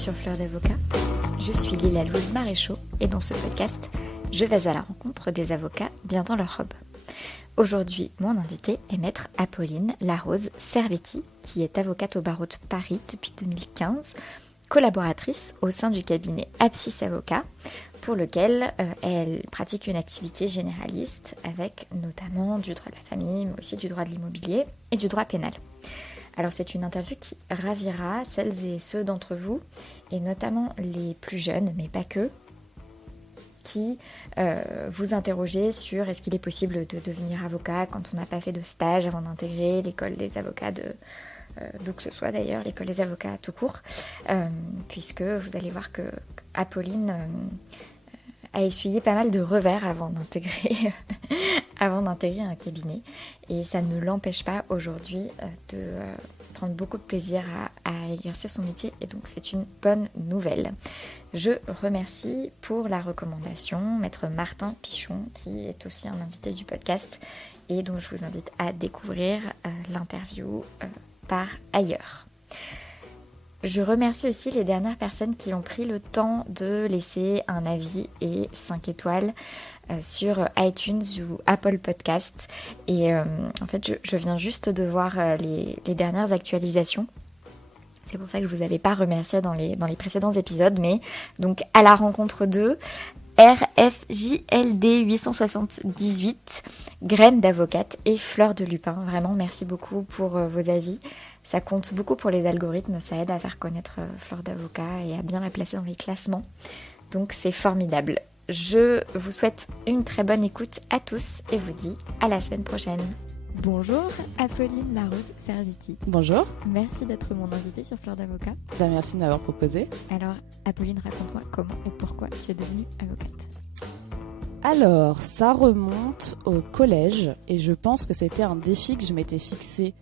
sur Fleur d'Avocat. Je suis Lila Louise Maréchaux et dans ce podcast, je vais à la rencontre des avocats bien dans leur robe. Aujourd'hui, mon invitée est maître Apolline Larose Servetti, qui est avocate au barreau de Paris depuis 2015, collaboratrice au sein du cabinet Apsis Avocat, pour lequel elle pratique une activité généraliste avec notamment du droit de la famille, mais aussi du droit de l'immobilier et du droit pénal. Alors c'est une interview qui ravira celles et ceux d'entre vous, et notamment les plus jeunes, mais pas que, qui vous interrogez sur est-ce qu'il est possible de devenir avocat quand on n'a pas fait de stage avant d'intégrer l'école des avocats d'où que ce soit d'ailleurs, l'école des avocats tout court, puisque vous allez voir que Apolline a essuyé pas mal de revers avant d'intégrer un cabinet, et ça ne l'empêche pas aujourd'hui de prendre beaucoup de plaisir à exercer son métier, et donc c'est une bonne nouvelle. Je remercie pour la recommandation maître Martin Pichon, qui est aussi un invité du podcast et dont je vous invite à découvrir l'interview par ailleurs. Je remercie aussi les dernières personnes qui ont pris le temps de laisser un avis et 5 étoiles sur iTunes ou Apple Podcast. Et en fait, je viens juste de voir les dernières actualisations. C'est pour ça que je ne vous avais pas remercié dans les précédents épisodes. Mais donc, à la rencontre de RFJLD 878, Graines d'avocate et Fleur de Lupin. Vraiment, merci beaucoup pour vos avis. Ça compte beaucoup pour les algorithmes, ça aide à faire connaître Fleur d'avocat et à bien la placer dans les classements. Donc c'est formidable. Je vous souhaite une très bonne écoute à tous et vous dis à la semaine prochaine. Bonjour Apolline Larose Servetti. Bonjour. Merci d'être mon invitée sur Fleur d'avocat. Merci de m'avoir proposé. Alors Apolline, raconte-moi comment et pourquoi tu es devenue avocate. Alors, ça remonte au collège et je pense que c'était un défi que je m'étais fixé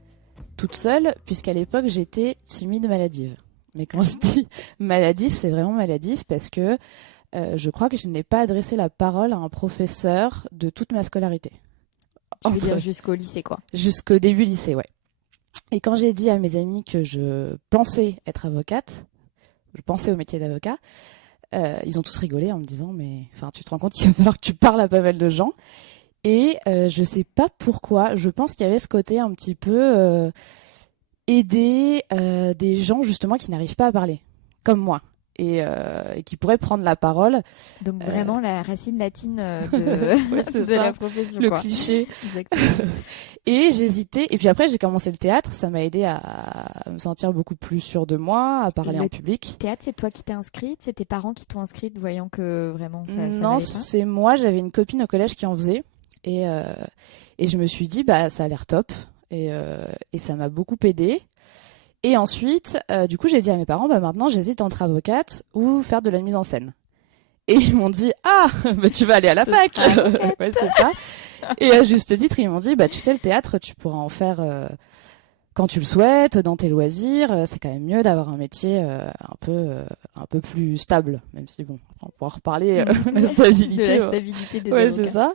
toute seule, puisqu'à l'époque j'étais timide maladive. Mais quand je dis maladive, c'est vraiment maladive parce que je crois que je n'ai pas adressé la parole à un professeur de toute ma scolarité. Tu veux dire jusqu'au lycée, quoi? Jusqu'au début lycée, ouais. Et quand j'ai dit à mes amis que je pensais être avocate, je pensais au métier d'avocat, ils ont tous rigolé en me disant mais enfin tu te rends compte qu'il va falloir que tu parles à pas mal de gens. Et je sais pas pourquoi, je pense qu'il y avait ce côté un petit peu aider des gens justement qui n'arrivent pas à parler, comme moi, et qui pourraient prendre la parole. Donc vraiment la racine latine de, ouais, de la profession. Le quoi. Cliché. Exactement. Et j'hésitais, et puis après j'ai commencé le théâtre, ça m'a aidé à me sentir beaucoup plus sûre de moi, à parler en public. Théâtre, c'est toi qui t'es inscrite, c'est tes parents qui t'ont inscrite, voyant que vraiment ça Non, n'allait pas. c'est moi, j'avais une copine au collège qui en faisait. Et je me suis dit, bah, ça a l'air top. Et ça m'a beaucoup aidée. Et ensuite, du coup, j'ai dit à mes parents, bah, maintenant, j'hésite entre avocate ou faire de la mise en scène. Et ils m'ont dit, ah, bah, tu vas aller à la fac. Ouais, c'est ça. Et à juste titre, ils m'ont dit, bah, tu sais, le théâtre, tu pourras en faire quand tu le souhaites, dans tes loisirs. C'est quand même mieux d'avoir un métier un peu plus stable, même si bon, on pourra reparler de la stabilité. De la stabilité des ouais, avocats. c'est ça.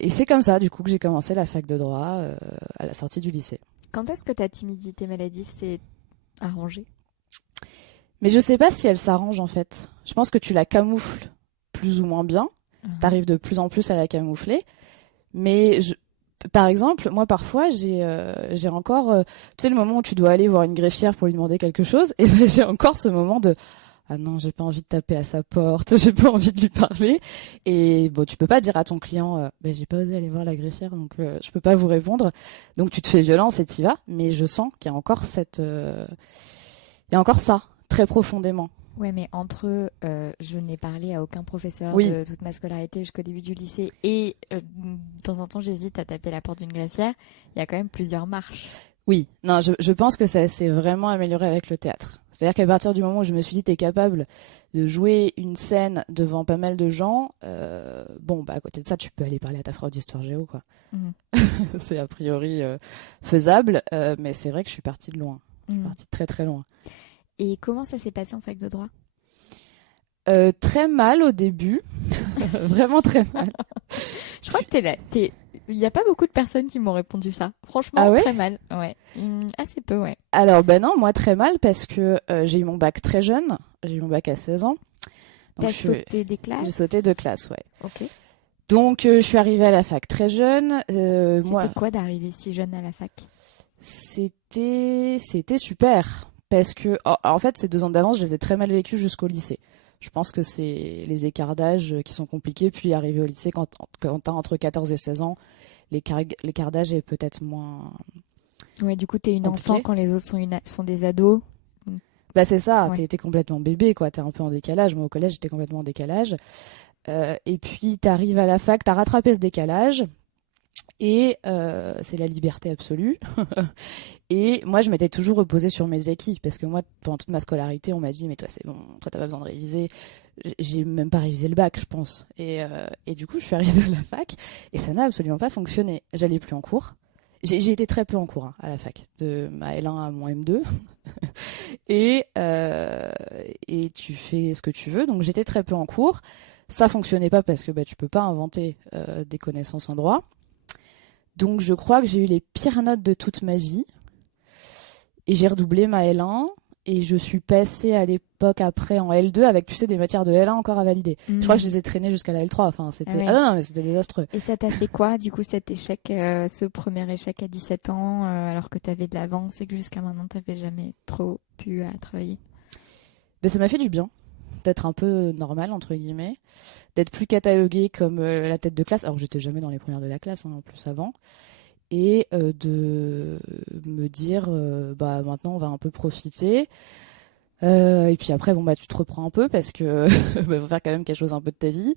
Et c'est comme ça, du coup, que j'ai commencé la fac de droit à la sortie du lycée. Quand est-ce que ta timidité maladive s'est arrangée? Mais je sais pas si elle s'arrange, en fait. Je pense que tu la camoufles plus ou moins bien. T'arrives de plus en plus à la camoufler. Mais par exemple, moi parfois j'ai encore tu sais le moment où tu dois aller voir une greffière pour lui demander quelque chose, et ben j'ai encore ce moment de ah non, j'ai pas envie de taper à sa porte, j'ai pas envie de lui parler, et bon, tu peux pas dire à ton client j'ai pas osé aller voir la greffière, donc je peux pas vous répondre, donc tu te fais violence et t'y vas. Mais je sens qu'il y a encore il y a encore ça très profondément. Ouais, mais entre je n'ai parlé à aucun professeur Oui. de toute ma scolarité jusqu'au début du lycée et de temps en temps j'hésite à taper la porte d'une greffière, il y a quand même plusieurs marches. Oui, non, je pense que ça s'est vraiment amélioré avec le théâtre. C'est-à-dire qu'à partir du moment où je me suis dit t'es capable de jouer une scène devant pas mal de gens, bon bah à côté de ça tu peux aller parler à ta prof d'histoire géo, quoi. C'est a priori faisable, mais c'est vrai que je suis partie de loin. Je suis partie de très très loin. Et comment ça s'est passé en fac de droit? Très mal au début, vraiment très mal. Je crois que t'es Il n'y a pas beaucoup de personnes qui m'ont répondu ça. Franchement, Ah ouais? très mal. Ouais. Assez peu, ouais. Alors, ben non, moi très mal parce que j'ai eu mon bac très jeune. J'ai eu mon bac à 16 ans. Donc, T'as sauté des j'ai classes? sauté de classe, ouais. Ok. Donc, je suis arrivée à la fac très jeune. Moi, C'était quoi d'arriver si jeune à la fac? c'était super. Parce que, en fait, ces 2 ans d'avance, je les ai très mal vécus jusqu'au lycée. Je pense que c'est les écarts d'âge qui sont compliqués. Puis, arriver au lycée, quand t'as entre 14 et 16 ans, l'écart d'âge est peut-être moins Ouais, du coup, t'es une compliqué. enfant quand les autres sont des ados. Donc, Bah, c'est ça, ouais. t'es complètement bébé, quoi. T'es un peu en décalage. Moi, au collège, j'étais complètement en décalage. Et puis, t'arrives à la fac, t'as rattrapé ce décalage. Et c'est la liberté absolue. Et moi, je m'étais toujours reposée sur mes acquis. Parce que moi, pendant toute ma scolarité, on m'a dit, mais toi, c'est bon, toi, t'as pas besoin de réviser. J'ai même pas révisé le bac, je pense. Et du coup, je suis arrivée à la fac et ça n'a absolument pas fonctionné. J'allais plus en cours. J'ai été très peu en cours hein, à la fac, de ma L1 à mon M2. Et, euh, et tu fais ce que tu veux. Donc j'étais très peu en cours. Ça fonctionnait pas parce que bah, tu peux pas inventer des connaissances en droit. Donc je crois que j'ai eu les pires notes de toute ma vie. Et j'ai redoublé ma L1. Et je suis passée à l'époque après en L2 avec, tu sais, des matières de L1 encore à valider. Je crois que je les ai traînées jusqu'à la L3. Enfin, Ah c'était... Ah ouais. non, non, mais c'était désastreux. Et ça t'a fait quoi, du coup, cet échec, ce premier échec à 17 ans, alors que t'avais de l'avance et que jusqu'à maintenant, t'avais jamais trop pu travailler? Mais ça m'a fait du bien d'être un peu normal, entre guillemets. D'être plus cataloguée comme la tête de classe. Alors, j'étais jamais dans les premières de la classe, hein, en plus avant. Et de me dire, bah maintenant, on va un peu profiter. Et puis après, bon, bah, tu te reprends un peu parce que bah, faut faire quand même quelque chose un peu de ta vie.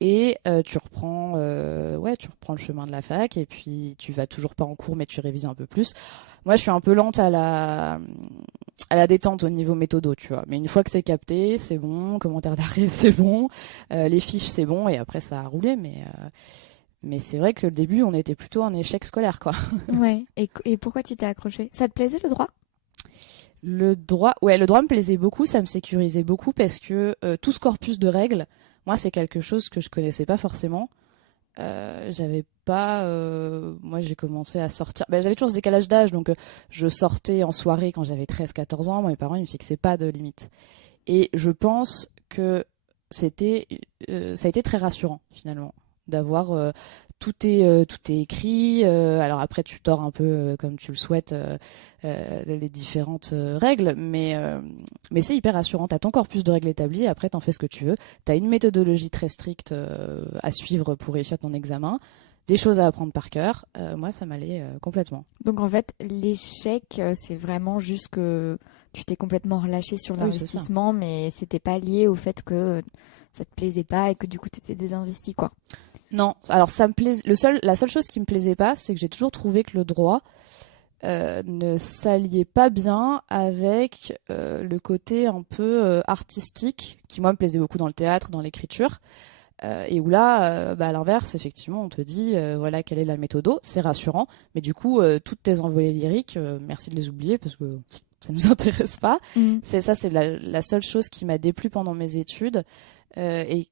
Et ouais, tu reprends le chemin de la fac et puis tu vas toujours pas en cours, mais tu révises un peu plus. Moi, je suis un peu lente à la détente au niveau méthodo, tu vois. Mais une fois que c'est capté, c'est bon. Commentaire d'arrêt, c'est bon. Les fiches, c'est bon. Et après, ça a roulé. Mais c'est vrai que le début, on était plutôt en échec scolaire, quoi. Ouais. Et pourquoi tu t'es accroché? Ça te plaisait le droit? Ouais, le droit me plaisait beaucoup, ça me sécurisait beaucoup parce que tout ce corpus de règles, moi, c'est quelque chose que je connaissais pas forcément. J'avais pas. Moi, j'ai commencé à sortir. Ben, j'avais toujours ce décalage d'âge, donc je sortais en soirée quand j'avais 13-14 ans. Moi, mes parents, ils me fixaient pas de limite. Et je pense que ça a été très rassurant finalement d'avoir tout est écrit. Alors après, tu tords un peu comme tu le souhaites les différentes règles, mais c'est hyper rassurant. T'as ton corpus de règles établi. Après, t'en fais ce que tu veux. T'as une méthodologie très stricte à suivre pour réussir ton examen. Des choses à apprendre par cœur. Moi, ça m'allait complètement. Donc en fait, l'échec, c'est vraiment juste que tu t'es complètement relâché sur Ah oui, c'est ça. l'investissement, mais c'était pas lié au fait que ça te plaisait pas et que du coup tu t'étais désinvesti, quoi. Non, alors ça me plaisait. La seule chose qui me plaisait pas, c'est que j'ai toujours trouvé que le droit ne s'alliait pas bien avec le côté un peu artistique, qui moi me plaisait beaucoup dans le théâtre, dans l'écriture, et où là, bah, à l'inverse, effectivement, on te dit voilà quelle est la méthodo, c'est rassurant, mais du coup, toutes tes envolées lyriques, merci de les oublier parce que ça nous intéresse pas. Mm. C'est la seule chose qui m'a déplu pendant mes études et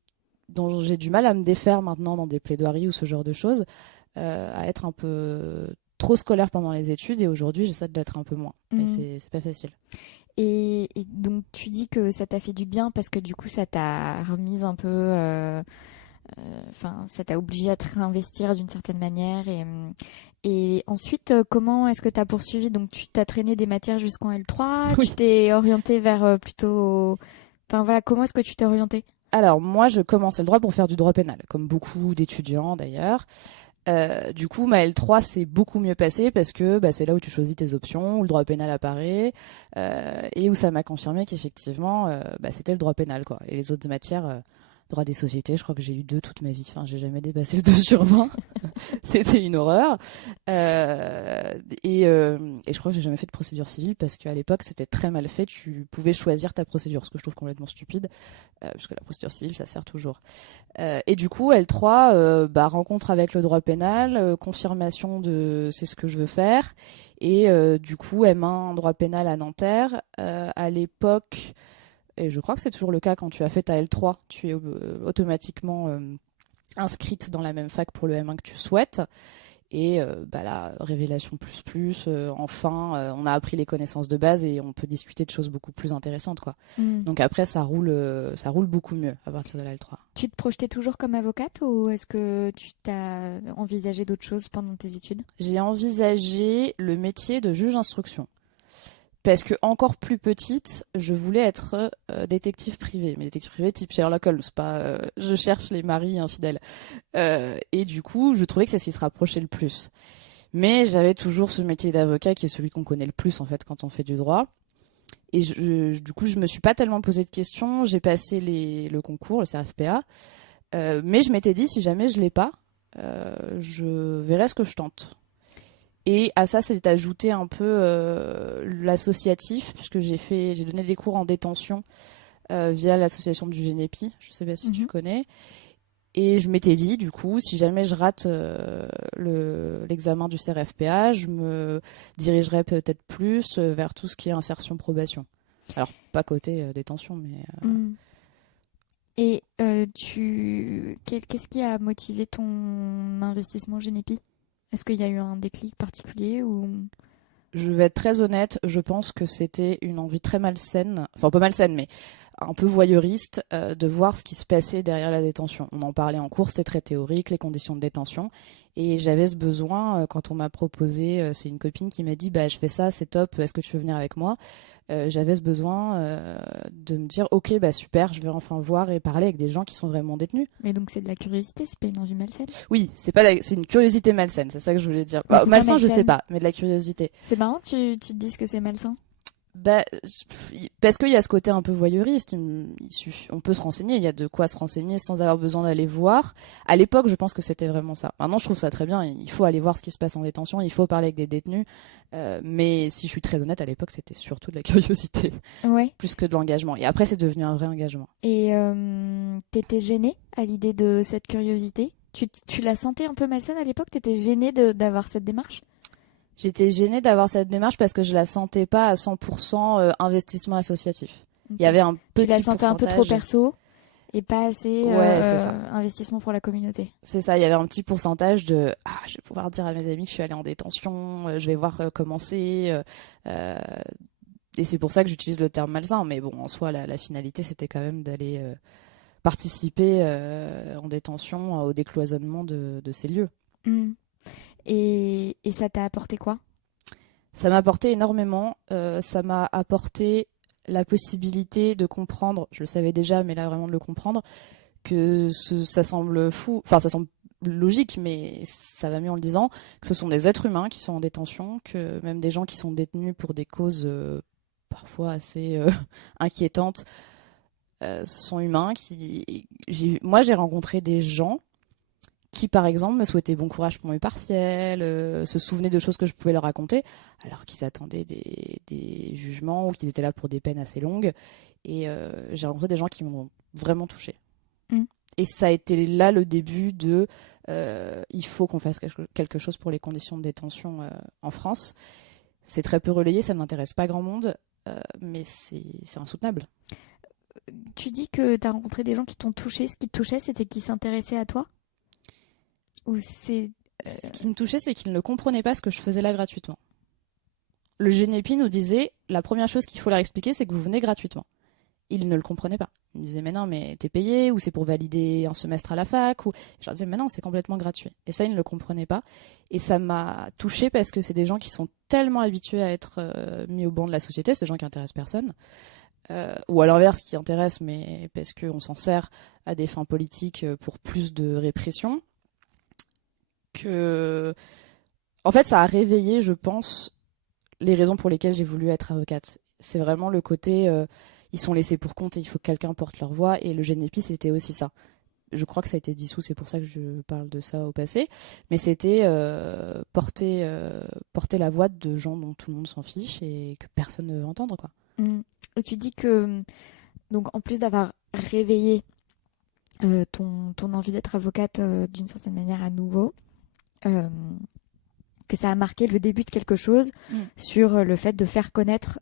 dont j'ai du mal à me défaire maintenant dans des plaidoiries ou ce genre de choses, à être un peu trop scolaire pendant les études et aujourd'hui j'essaie d'être un peu moins. Mais Mm. c'est pas facile. Et donc tu dis que ça t'a fait du bien parce que du coup ça t'a remise un peu, enfin ça t'a obligé à te réinvestir d'une certaine manière. Et ensuite, comment est-ce que tu as poursuivi? Donc tu t'as traîné des matières jusqu'en L3, tu Oui. t'es orienté vers plutôt... Enfin voilà, comment est-ce que tu t'es orienté? Alors moi je commençais le droit pour faire du droit pénal, comme beaucoup d'étudiants d'ailleurs. Du coup, ma L3 s'est beaucoup mieux passé parce que bah, c'est là où tu choisis tes options, où le droit pénal apparaît, et où ça m'a confirmé qu'effectivement, bah, c'était le droit pénal, quoi. Et les autres matières, droit des sociétés, je crois que j'ai eu 2 toute ma vie. Enfin, j'ai jamais dépassé le 2 sur 20. C'était une horreur. Et je crois que j'ai jamais fait de procédure civile parce qu'à l'époque, c'était très mal fait. Tu pouvais choisir ta procédure, ce que je trouve complètement stupide, puisque la procédure civile, ça sert toujours. Et du coup, L3, bah, rencontre avec le droit pénal, confirmation de c'est ce que je veux faire. Et du coup, M1 droit pénal à Nanterre. À l'époque, et je crois que c'est toujours le cas quand tu as fait ta L3, tu es automatiquement inscrite dans la même fac pour le M1 que tu souhaites. Et là, révélation plus, enfin, on a appris les connaissances de base et on peut discuter de choses beaucoup plus intéressantes, quoi. Donc après, ça roule beaucoup mieux à partir de la L3. Tu te projetais toujours comme avocate ou est-ce que tu t'as envisagé d'autres choses pendant tes études? J'ai envisagé le métier de juge d'instruction. Parce que encore plus petite, je voulais être détective privé. Mais détective privé type Sherlock Holmes, pas je cherche les maris infidèles. Et du coup, je trouvais que c'est ce qui se rapprochait le plus. Mais j'avais toujours ce métier d'avocat qui est celui qu'on connaît le plus en fait quand on fait du droit. Et du coup, je me suis pas tellement posé de questions. J'ai passé le concours, le CRFPA. Mais je m'étais dit, si jamais je l'ai pas, je verrai ce que je tente. Et à ça, c'est ajouté un peu l'associatif, puisque j'ai donné des cours en détention via l'association du Génépi. Je sais pas si tu connais. Et je m'étais dit, du coup, si jamais je rate l'examen du CRFPA, je me dirigerai peut-être plus vers tout ce qui est insertion probation. Alors, pas côté détention, mais... Et qu'est-ce qui a motivé ton investissement Génépi? Est-ce qu'il y a eu un déclic particulier ou... Je vais être très honnête, je pense que c'était une envie très malsaine, enfin pas malsaine, mais un peu voyeuriste, de voir ce qui se passait derrière la détention. On en parlait en cours, c'était très théorique, les conditions de détention, et j'avais ce besoin, quand on m'a proposé, c'est une copine qui m'a dit, je fais ça, c'est top, est-ce que tu veux venir avec moi? J'avais ce besoin de me dire, ok, super, je vais enfin voir et parler avec des gens qui sont vraiment détenus. Mais donc c'est de la curiosité, c'est pas une envie malsaine? Oui, c'est une curiosité malsaine, c'est ça que je voulais dire. Malsain, je sais pas, mais de la curiosité. C'est marrant, tu te dises que c'est malsain? Parce qu'il y a ce côté un peu voyeuriste, on peut se renseigner, il y a de quoi se renseigner sans avoir besoin d'aller voir. À l'époque, je pense que c'était vraiment ça. Maintenant, je trouve ça très bien, il faut aller voir ce qui se passe en détention, il faut parler avec des détenus, mais si je suis très honnête, à l'époque, c'était surtout de la curiosité, plus que de l'engagement. Et après, c'est devenu un vrai engagement. Et t'étais gênée à l'idée de cette curiosité? Tu la sentais un peu malsaine à l'époque? T'étais gênée d'avoir cette démarche? J'étais gênée d'avoir cette démarche parce que je la sentais pas à 100% investissement associatif. Okay. Il y avait un petit Tu la sentais un peu trop perso et pas assez investissement pour la communauté. C'est ça, il y avait un petit pourcentage de je vais pouvoir dire à mes amis que je suis allée en détention, je vais voir comment c'est. Et c'est pour ça que j'utilise le terme malsain. Mais bon, en soi, la finalité, c'était quand même d'aller participer en détention au décloisonnement de ces lieux. Et ça t'a apporté quoi? Ça m'a apporté énormément. Ça m'a apporté la possibilité de comprendre, je le savais déjà, mais là vraiment de le comprendre, que ça semble fou, enfin ça semble logique, mais ça va mieux en le disant, que ce sont des êtres humains qui sont en détention, que même des gens qui sont détenus pour des causes parfois assez inquiétantes sont humains. Moi j'ai rencontré des gens qui, par exemple, me souhaitaient bon courage pour mes partiels, se souvenaient de choses que je pouvais leur raconter, alors qu'ils attendaient des jugements ou qu'ils étaient là pour des peines assez longues. Et j'ai rencontré des gens qui m'ont vraiment touchée. Et ça a été là le début de il faut qu'on fasse quelque chose pour les conditions de détention en France. C'est très peu relayé, ça n'intéresse pas grand monde, mais c'est insoutenable. Tu dis que tu as rencontré des gens qui t'ont touché. Ce qui te touchait, c'était qu'ils s'intéressaient à toi? Ou c'est... Ce qui me touchait, c'est qu'ils ne comprenaient pas ce que je faisais là gratuitement. Le Génépi nous disait, la première chose qu'il faut leur expliquer, c'est que vous venez gratuitement. Ils ne le comprenaient pas. Ils me disaient, mais non, mais t'es payé, ou c'est pour valider un semestre à la fac, ou... Je leur disais, mais non, c'est complètement gratuit. Et ça, ils ne le comprenaient pas. Et ça m'a touchée parce que c'est des gens qui sont tellement habitués à être mis au banc de la société, c'est des gens qui intéressent personne. Ou à l'inverse, qui intéressent, mais parce qu'on s'en sert à des fins politiques pour plus de répression. En fait, ça a réveillé, je pense, les raisons pour lesquelles j'ai voulu être avocate. C'est vraiment le côté, ils sont laissés pour compte et il faut que quelqu'un porte leur voix. Et le Génépi, c'était aussi ça. Je crois que ça a été dissous, c'est pour ça que je parle de ça au passé. Mais c'était porter la voix de gens dont tout le monde s'en fiche et que personne ne veut entendre, quoi. Et tu dis que, donc, en plus d'avoir réveillé ton envie d'être avocate d'une certaine manière à nouveau, que ça a marqué le début de quelque chose sur le fait de faire connaître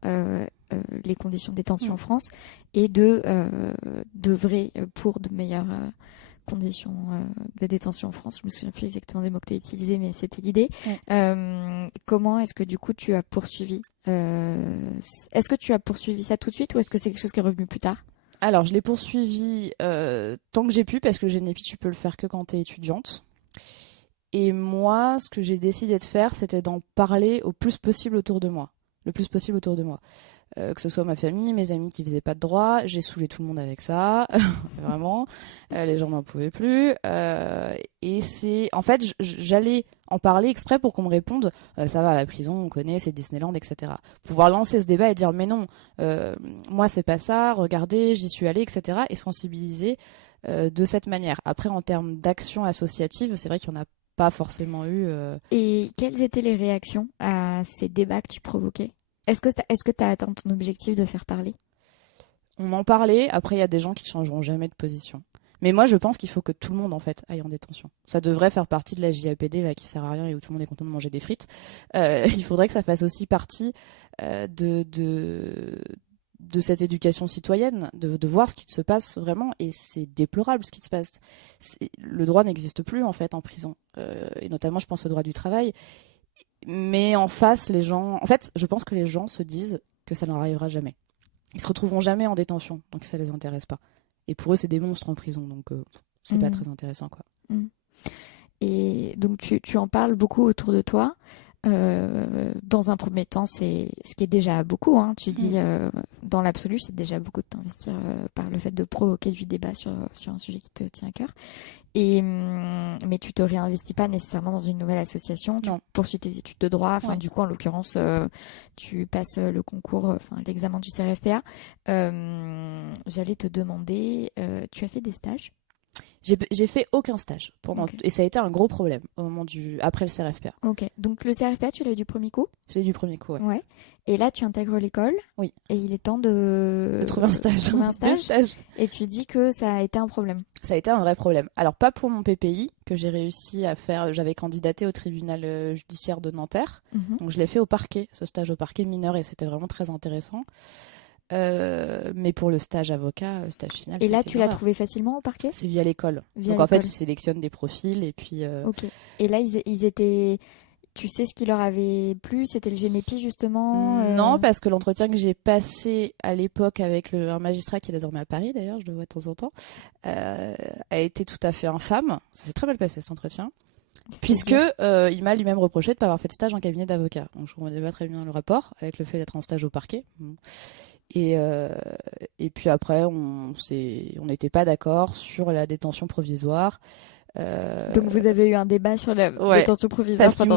les conditions de détention en France et d'œuvrer pour de meilleures conditions de détention en France. Je me souviens plus exactement des mots que tu as utilisés, mais c'était l'idée. Ouais. Comment est-ce que du coup tu as poursuivi est-ce que tu as poursuivi ça tout de suite ou est-ce que c'est quelque chose qui est revenu plus tard? Alors, je l'ai poursuivi tant que j'ai pu, parce que le GNEPI, tu peux le faire que quand t'es étudiante. Et moi, ce que j'ai décidé de faire, c'était d'en parler au plus possible autour de moi. Le plus possible autour de moi. Que ce soit ma famille, mes amis qui faisaient pas de droit, j'ai saoulé tout le monde avec ça, vraiment. Les gens n'en pouvaient plus. Et c'est, en fait, j'allais en parler exprès pour qu'on me réponde, ça va, la prison, on connaît, c'est Disneyland, etc. Pouvoir lancer ce débat et dire, mais non, moi c'est pas ça, regardez, j'y suis allée, etc. Et sensibiliser de cette manière. Après, en termes d'action associative, c'est vrai qu'il n'y en a pas forcément eu. Et quelles étaient les réactions à ces débats que tu provoquais? Est-ce que tu as atteint ton objectif de faire parler? On en parlait, après il y a des gens qui changeront jamais de position. Mais moi je pense qu'il faut que tout le monde en fait aille en détention. Ça devrait faire partie de la JAPD là qui sert à rien et où tout le monde est content de manger des frites. Il faudrait que ça fasse aussi partie de cette éducation citoyenne, de voir ce qui se passe vraiment, et c'est déplorable ce qui se passe. Le droit n'existe plus en fait en prison, et notamment je pense au droit du travail. Mais en face, les gens, en fait, je pense que les gens se disent que ça leur arrivera jamais. Ils se retrouveront jamais en détention, donc ça les intéresse pas. Et pour eux, c'est des monstres en prison, donc c'est pas très intéressant, quoi. Et donc tu en parles beaucoup autour de toi. Dans un premier temps, c'est ce qui est déjà beaucoup. Hein. Tu dis, dans l'absolu, c'est déjà beaucoup de t'investir par le fait de provoquer du débat sur un sujet qui te tient à cœur. Mais tu te réinvestis pas nécessairement dans une nouvelle association. Tu poursuis tes études de droit. Enfin, du coup, en l'occurrence, tu passes le concours, l'examen du CRFPA. J'allais te demander, tu as fait des stages? J'ai fait aucun stage et ça a été un gros problème au moment après le CRFPA. Ok, donc le CRFPA, tu l'as eu du premier coup? J'ai eu du premier coup, ouais. Et là, tu intègres l'école. Oui. Et il est temps de trouver un stage. Et tu dis que ça a été un problème. Ça a été un vrai problème. Alors pas pour mon PPI que j'ai réussi à faire. J'avais candidaté au tribunal judiciaire de Nanterre, donc je l'ai fait au parquet, ce stage au parquet mineur, et c'était vraiment très intéressant. Mais pour le stage avocat, stage final. Et là, tu l'as trouvé facilement au parquet? C'est via l'école. Donc en fait, ils sélectionnent des profils et puis. Ok. Et là, ils étaient. Tu sais ce qui leur avait plu? C'était le GNEPI justement? Non, parce que l'entretien que j'ai passé à l'époque avec un magistrat qui est désormais à Paris, d'ailleurs, je le vois de temps en temps, a été tout à fait infâme. Ça s'est très mal passé cet entretien. Puisque il m'a lui-même reproché de ne pas avoir fait de stage en cabinet d'avocat. Donc je comprenais pas très bien le rapport avec le fait d'être en stage au parquet. Et puis après, on n'était pas d'accord sur la détention provisoire. Donc vous avez eu un débat sur la détention provisoire. Parce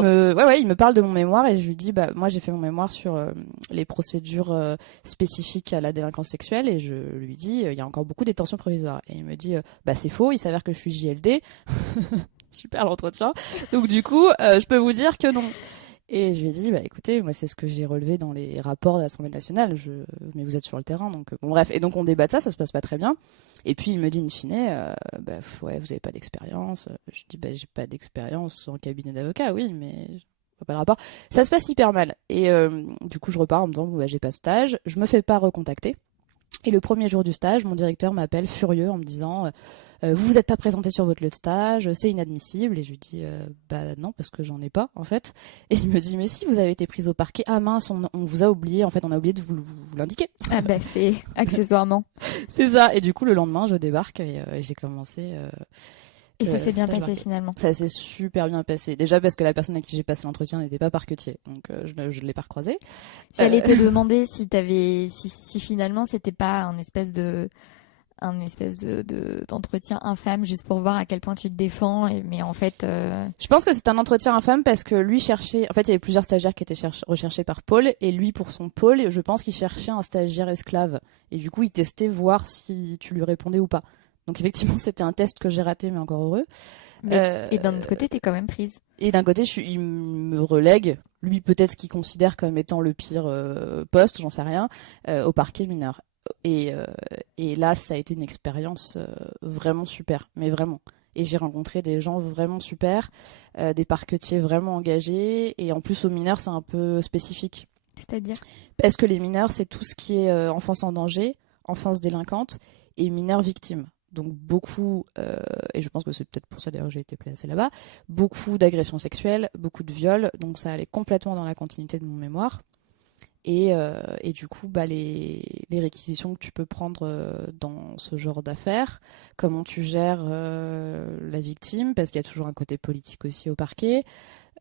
il me parle de mon mémoire et je lui dis, moi j'ai fait mon mémoire sur les procédures spécifiques à la délinquance sexuelle, et je lui dis, il y a encore beaucoup de détention provisoire. Et il me dit, c'est faux, il s'avère que je suis JLD. Super l'entretien. Donc du coup, je peux vous dire que non. Et je lui ai dit, écoutez, moi c'est ce que j'ai relevé dans les rapports de l'Assemblée nationale, mais vous êtes sur le terrain, donc bon bref. Et donc on débat de ça se passe pas très bien. Et puis il me dit in fine, vous avez pas d'expérience. Je dis, j'ai pas d'expérience en cabinet d'avocat, oui, mais je vois pas le rapport. Ça se passe hyper mal. Et du coup je repars en me disant, j'ai pas de stage, je me fais pas recontacter. Et le premier jour du stage, mon directeur m'appelle furieux en me disant, vous vous êtes pas présenté sur votre lieu de stage, c'est inadmissible. Et je lui dis non, parce que j'en ai pas en fait. Et il me dit, mais si, vous avez été prise au parquet. Ah mince, on vous a oublié, en fait on a oublié de vous l'indiquer. Ah c'est accessoirement. C'est ça. Et du coup le lendemain je débarque et j'ai commencé. Et ça s'est bien passé finalement? Ça s'est super bien passé. Déjà parce que la personne à qui j'ai passé l'entretien n'était pas parquetier, donc je ne l'ai pas recroisé. J'allais te demander si finalement c'était pas un espèce d'entretien infâme juste pour voir à quel point tu te défends, mais en fait je pense que c'est un entretien infâme parce que lui cherchait, en fait il y avait plusieurs stagiaires qui étaient recherchés par Pôle, et lui pour son pôle je pense qu'il cherchait un stagiaire esclave, et du coup il testait voir si tu lui répondais ou pas. Donc effectivement c'était un test que j'ai raté, mais encore heureux. Et d'un autre côté t'es quand même prise. Et d'un côté il me relègue, lui peut-être ce qu'il considère comme étant le pire poste, j'en sais rien, au parquet mineur. Et là, ça a été une expérience vraiment super, mais vraiment. Et j'ai rencontré des gens vraiment super, des parquetiers vraiment engagés, et en plus aux mineurs, c'est un peu spécifique. C'est-à-dire? Parce que les mineurs, c'est tout ce qui est enfance en danger, enfance délinquante et mineurs victimes. Donc beaucoup, et je pense que c'est peut-être pour ça d'ailleurs que j'ai été placée là-bas, beaucoup d'agressions sexuelles, beaucoup de viols, donc ça allait complètement dans la continuité de mon mémoire. Et du coup, les réquisitions que tu peux prendre dans ce genre d'affaires, comment tu gères la victime, parce qu'il y a toujours un côté politique aussi au parquet,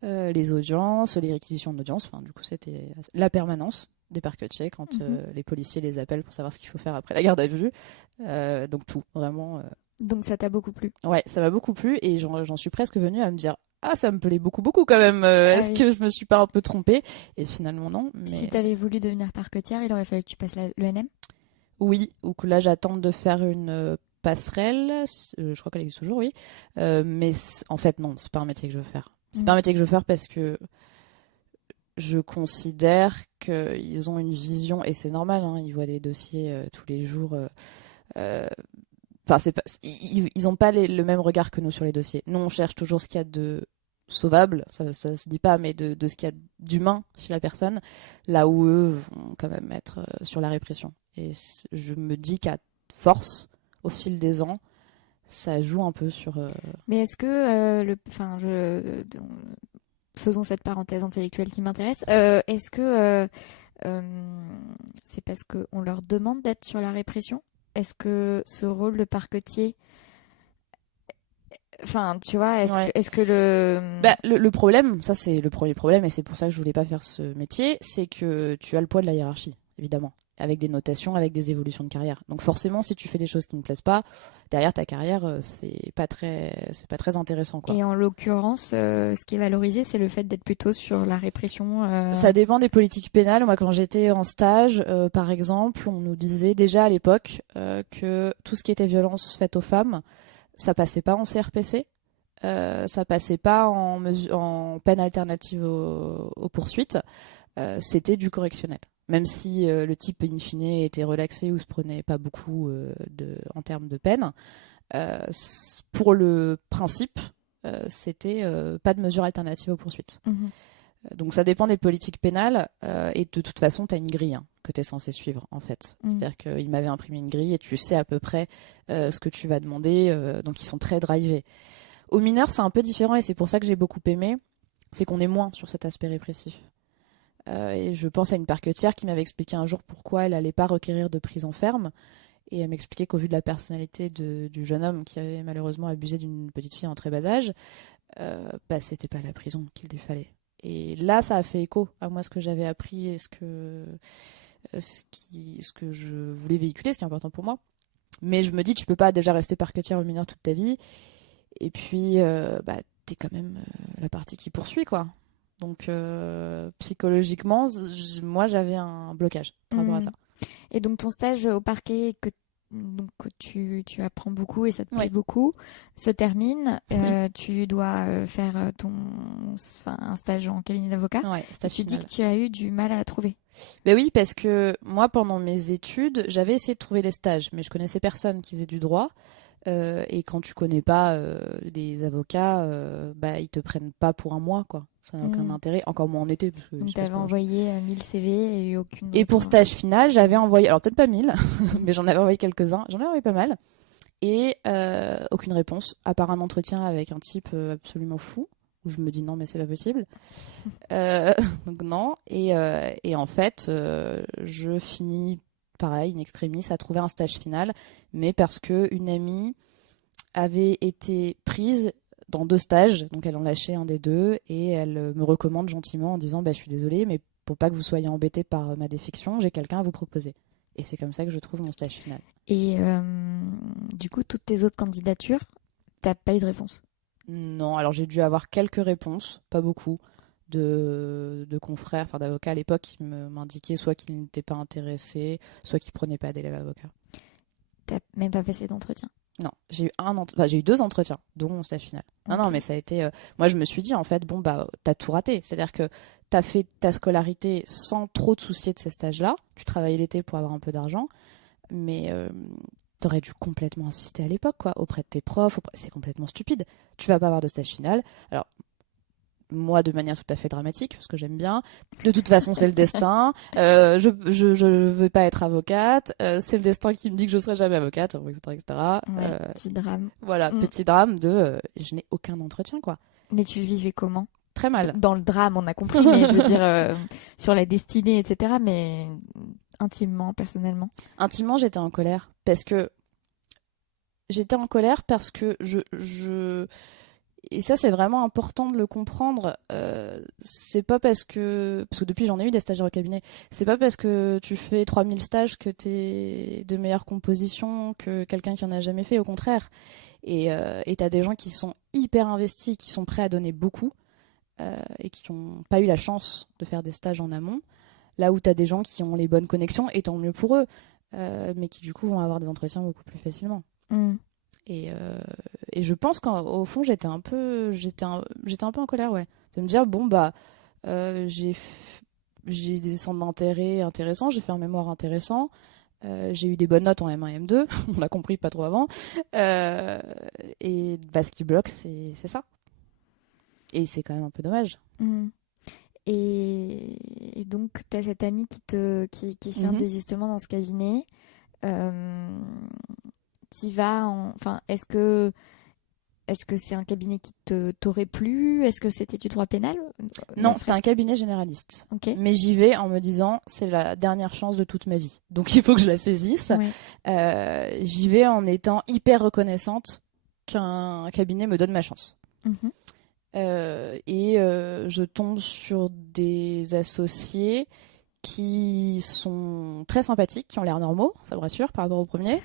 les audiences, les réquisitions d'audience, enfin du coup c'était la permanence des parquetiers quand les policiers les appellent pour savoir ce qu'il faut faire après la garde à vue. Donc tout, vraiment. Donc ça t'a beaucoup plu? Ouais, ça m'a beaucoup plu et j'en suis presque venue à me dire ah ça me plaît beaucoup beaucoup quand même. Est-ce que je me suis pas un peu trompée? Et finalement non. Mais... Si t'avais voulu devenir parquetière, il aurait fallu que tu passes l'ENM? Oui, ou que là j'attends de faire une passerelle. Je crois qu'elle existe toujours, oui. Mais en fait non, c'est pas un métier que je veux faire. C'est pas un métier que je veux faire parce que je considère qu'ils ont une vision, et c'est normal, hein, ils voient des dossiers tous les jours. Enfin, ils ont pas le même regard que nous sur les dossiers. Nous, on cherche toujours ce qu'il y a de sauvable, ça se dit pas, mais de ce qu'il y a d'humain chez la personne, là où eux vont quand même être sur la répression. Et je me dis qu'à force, au fil des ans, ça joue un peu sur... Mais est-ce que, faisons cette parenthèse intellectuelle qui m'intéresse, est-ce que c'est parce qu'on leur demande d'être sur la répression? Est-ce que ce rôle de parquetier, enfin, tu vois, est-ce que le problème, ça c'est le premier problème, et c'est pour ça que je voulais pas faire ce métier, c'est que tu as le poids de la hiérarchie, évidemment, avec des notations, avec des évolutions de carrière. Donc forcément, si tu fais des choses qui ne plaisent pas, derrière ta carrière, c'est pas très intéressant, quoi. Et en l'occurrence, ce qui est valorisé, c'est le fait d'être plutôt sur la répression. Ça dépend des politiques pénales. Moi, quand j'étais en stage, par exemple, on nous disait déjà à l'époque que tout ce qui était violence faite aux femmes, ça passait pas en CRPC, ça passait pas en peine alternative aux poursuites, c'était du correctionnel. Même si le type in fine était relaxé ou se prenait pas beaucoup en termes de peine, pour le principe, c'était pas de mesure alternative aux poursuites. Donc ça dépend des politiques pénales et de toute façon tu as une grille que tu es censé suivre en fait. C'est-à-dire qu'il m'avait imprimé une grille et tu sais à peu près ce que tu vas demander, donc ils sont très drivés. Aux mineurs c'est un peu différent et c'est pour ça que j'ai beaucoup aimé, c'est qu'on est moins sur cet aspect répressif. Et je pense à une parquetière qui m'avait expliqué un jour pourquoi elle allait pas requérir de prison ferme. Et elle m'expliquait qu'au vu de la personnalité du jeune homme qui avait malheureusement abusé d'une petite fille en très bas âge, c'était pas la prison qu'il lui fallait. Et là, ça a fait écho à moi ce que j'avais appris et ce que je voulais véhiculer, ce qui est important pour moi. Mais je me dis, tu peux pas déjà rester parquetière au mineur toute ta vie. Et puis, t'es quand même la partie qui poursuit, quoi. Donc, psychologiquement, moi, j'avais un blocage par rapport à ça. Et donc, ton stage au parquet que tu apprends beaucoup et ça te plaît beaucoup, se termine. Tu dois faire un stage en cabinet d'avocat. Tu dis que tu as eu du mal à trouver. Ben oui, parce que moi, pendant mes études, j'avais essayé de trouver des stages, mais je connaissais personne qui faisait du droit. Et quand tu connais pas des avocats, ils te prennent pas pour un mois, quoi. Ça n'a aucun intérêt, encore moins en été. Donc t'avais envoyé 1000 CV et eu aucune... Et pour stage final, j'avais envoyé, alors peut-être pas 1000, mais j'en avais envoyé quelques-uns, j'en avais envoyé pas mal, et aucune réponse, à part un entretien avec un type absolument fou, où je me dis non mais c'est pas possible. Donc non, et en fait, je finis pareil, in extremis, à trouver un stage final, mais parce que une amie avait été prise dans 2 stages, donc elle en lâchait un des 2, et elle me recommande gentiment en disant je suis désolée, mais pour pas que vous soyez embêtés par ma défection, j'ai quelqu'un à vous proposer. Et c'est comme ça que je trouve mon stage final. Et du coup, toutes tes autres candidatures, t'as pas eu de réponse? Non, alors j'ai dû avoir quelques réponses, pas beaucoup, de confrères, enfin d'avocats à l'époque qui m'indiquaient soit qu'ils n'étaient pas intéressés, soit qu'ils prenaient pas d'élèves avocats. T'as même pas passé d'entretien? Non, j'ai eu 2 entretiens, dont mon stage final. Okay. Non, mais ça a été... Moi, je me suis dit, en fait, t'as tout raté. C'est-à-dire que t'as fait ta scolarité sans trop te soucier de ces stages-là. Tu travaillais l'été pour avoir un peu d'argent, mais t'aurais dû complètement insister à l'époque, quoi, auprès de tes profs. C'est complètement stupide. Tu vas pas avoir de stage final. Alors, moi de manière tout à fait dramatique, parce que j'aime bien. De toute façon, c'est le destin. Je veux pas être avocate. C'est le destin qui me dit que je serai jamais avocate, etc., etc. Ouais, petit drame. Voilà, petit drame de je n'ai aucun entretien, quoi. Mais tu le vivais comment? Très mal. Dans le drame, on a compris, mais je veux dire sur la destinée, etc. Mais intimement, personnellement. Intimement, j'étais en colère parce que et ça, c'est vraiment important de le comprendre. C'est pas parce que depuis j'en ai eu des stagiaires au cabinet, c'est pas parce que tu fais 3000 stages que t'es de meilleure composition que quelqu'un qui en a jamais fait, au contraire. Et t'as des gens qui sont hyper investis, qui sont prêts à donner beaucoup, et qui n'ont pas eu la chance de faire des stages en amont. Là où t'as des gens qui ont les bonnes connexions, et tant mieux pour eux, mais qui du coup vont avoir des entretiens beaucoup plus facilement. Et je pense qu'au fond j'étais un peu en colère, ouais, de me dire bon bah j'ai des centres d'intérêt intéressants, j'ai fait un mémoire intéressant, j'ai eu des bonnes notes en M1 et M2, on l'a compris pas trop avant, et bah, ce qui bloque c'est ça, et c'est quand même un peu dommage. Et donc tu as cette amie qui fait un désistement dans ce cabinet. Enfin, est-ce que c'est un cabinet qui t'aurait plu? Est-ce que c'était du droit pénal? Non, c'était un cabinet généraliste. Okay. Mais j'y vais en me disant, c'est la dernière chance de toute ma vie. Donc il faut que je la saisisse. Ouais. J'y vais en étant hyper reconnaissante qu'un cabinet me donne ma chance. Je tombe sur des associés qui sont très sympathiques, qui ont l'air normaux, ça me rassure par rapport au premier,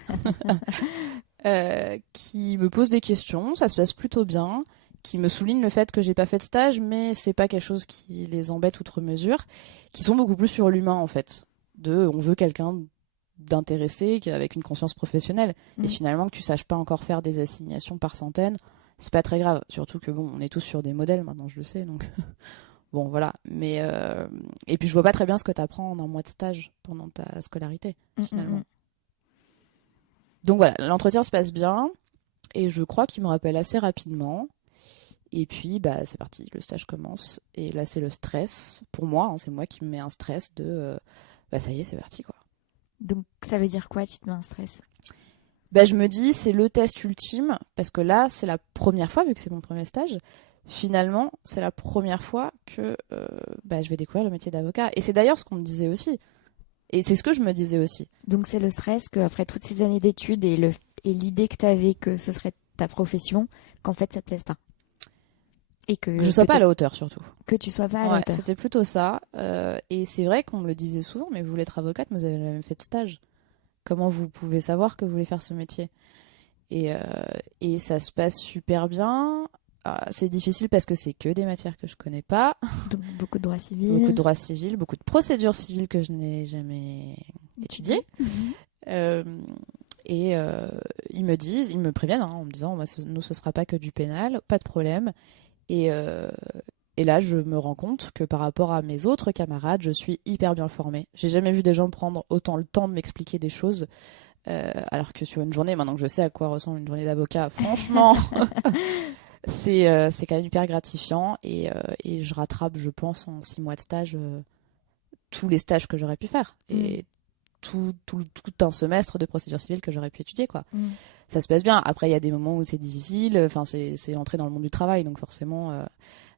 qui me posent des questions, ça se passe plutôt bien, qui me soulignent le fait que j'ai pas fait de stage, mais c'est pas quelque chose qui les embête outre mesure, qui sont beaucoup plus sur l'humain en fait, on veut quelqu'un d'intéressé, avec une conscience professionnelle, et finalement que tu saches pas encore faire des assignations par centaines, c'est pas très grave, surtout que bon, on est tous sur des modèles maintenant, je le sais, donc... Bon, voilà. Mais et puis je vois pas très bien ce que tu apprends en un mois de stage pendant ta scolarité, finalement. Donc voilà, l'entretien se passe bien et je crois qu'il me rappelle assez rapidement. Et puis bah c'est parti, le stage commence et là c'est le stress pour moi, hein, c'est moi qui me mets un stress de bah ça y est, c'est parti quoi. Donc ça veut dire quoi, tu te mets un stress? Bah je me dis c'est le test ultime parce que là c'est la première fois vu que c'est mon premier stage. Finalement, c'est la première fois que je vais découvrir le métier d'avocat. Et c'est d'ailleurs ce qu'on me disait aussi. Et c'est ce que je me disais aussi. Donc c'est le stress qu'après toutes ces années d'études et l'idée que tu avais que ce serait ta profession, qu'en fait ça te plaise pas. Et que je sois pas à la hauteur surtout. Que tu sois pas à la hauteur. C'était plutôt ça. Et c'est vrai qu'on me le disait souvent, mais vous voulez être avocate, mais vous avez jamais fait de stage. Comment vous pouvez savoir que vous voulez faire ce métier? Et ça se passe super bien. C'est difficile parce que c'est que des matières que je connais pas. Donc beaucoup de droit civil. Beaucoup de droit civil, beaucoup de procédures civiles que je n'ai jamais étudiées. Ils me préviennent en me disant nous ce sera pas que du pénal, pas de problème. Et là je me rends compte que par rapport à mes autres camarades, je suis hyper bien formée. J'ai jamais vu des gens prendre autant le temps de m'expliquer des choses. Alors que sur une journée, maintenant que je sais à quoi ressemble une journée d'avocat, franchement, c'est quand même hyper gratifiant et je rattrape, je pense, en 6 mois de stage tous les stages que j'aurais pu faire et tout un semestre de procédure civile que j'aurais pu étudier, quoi. Ça se passe bien. Après, il y a des moments où c'est difficile. Enfin, c'est entrer dans le monde du travail, donc forcément,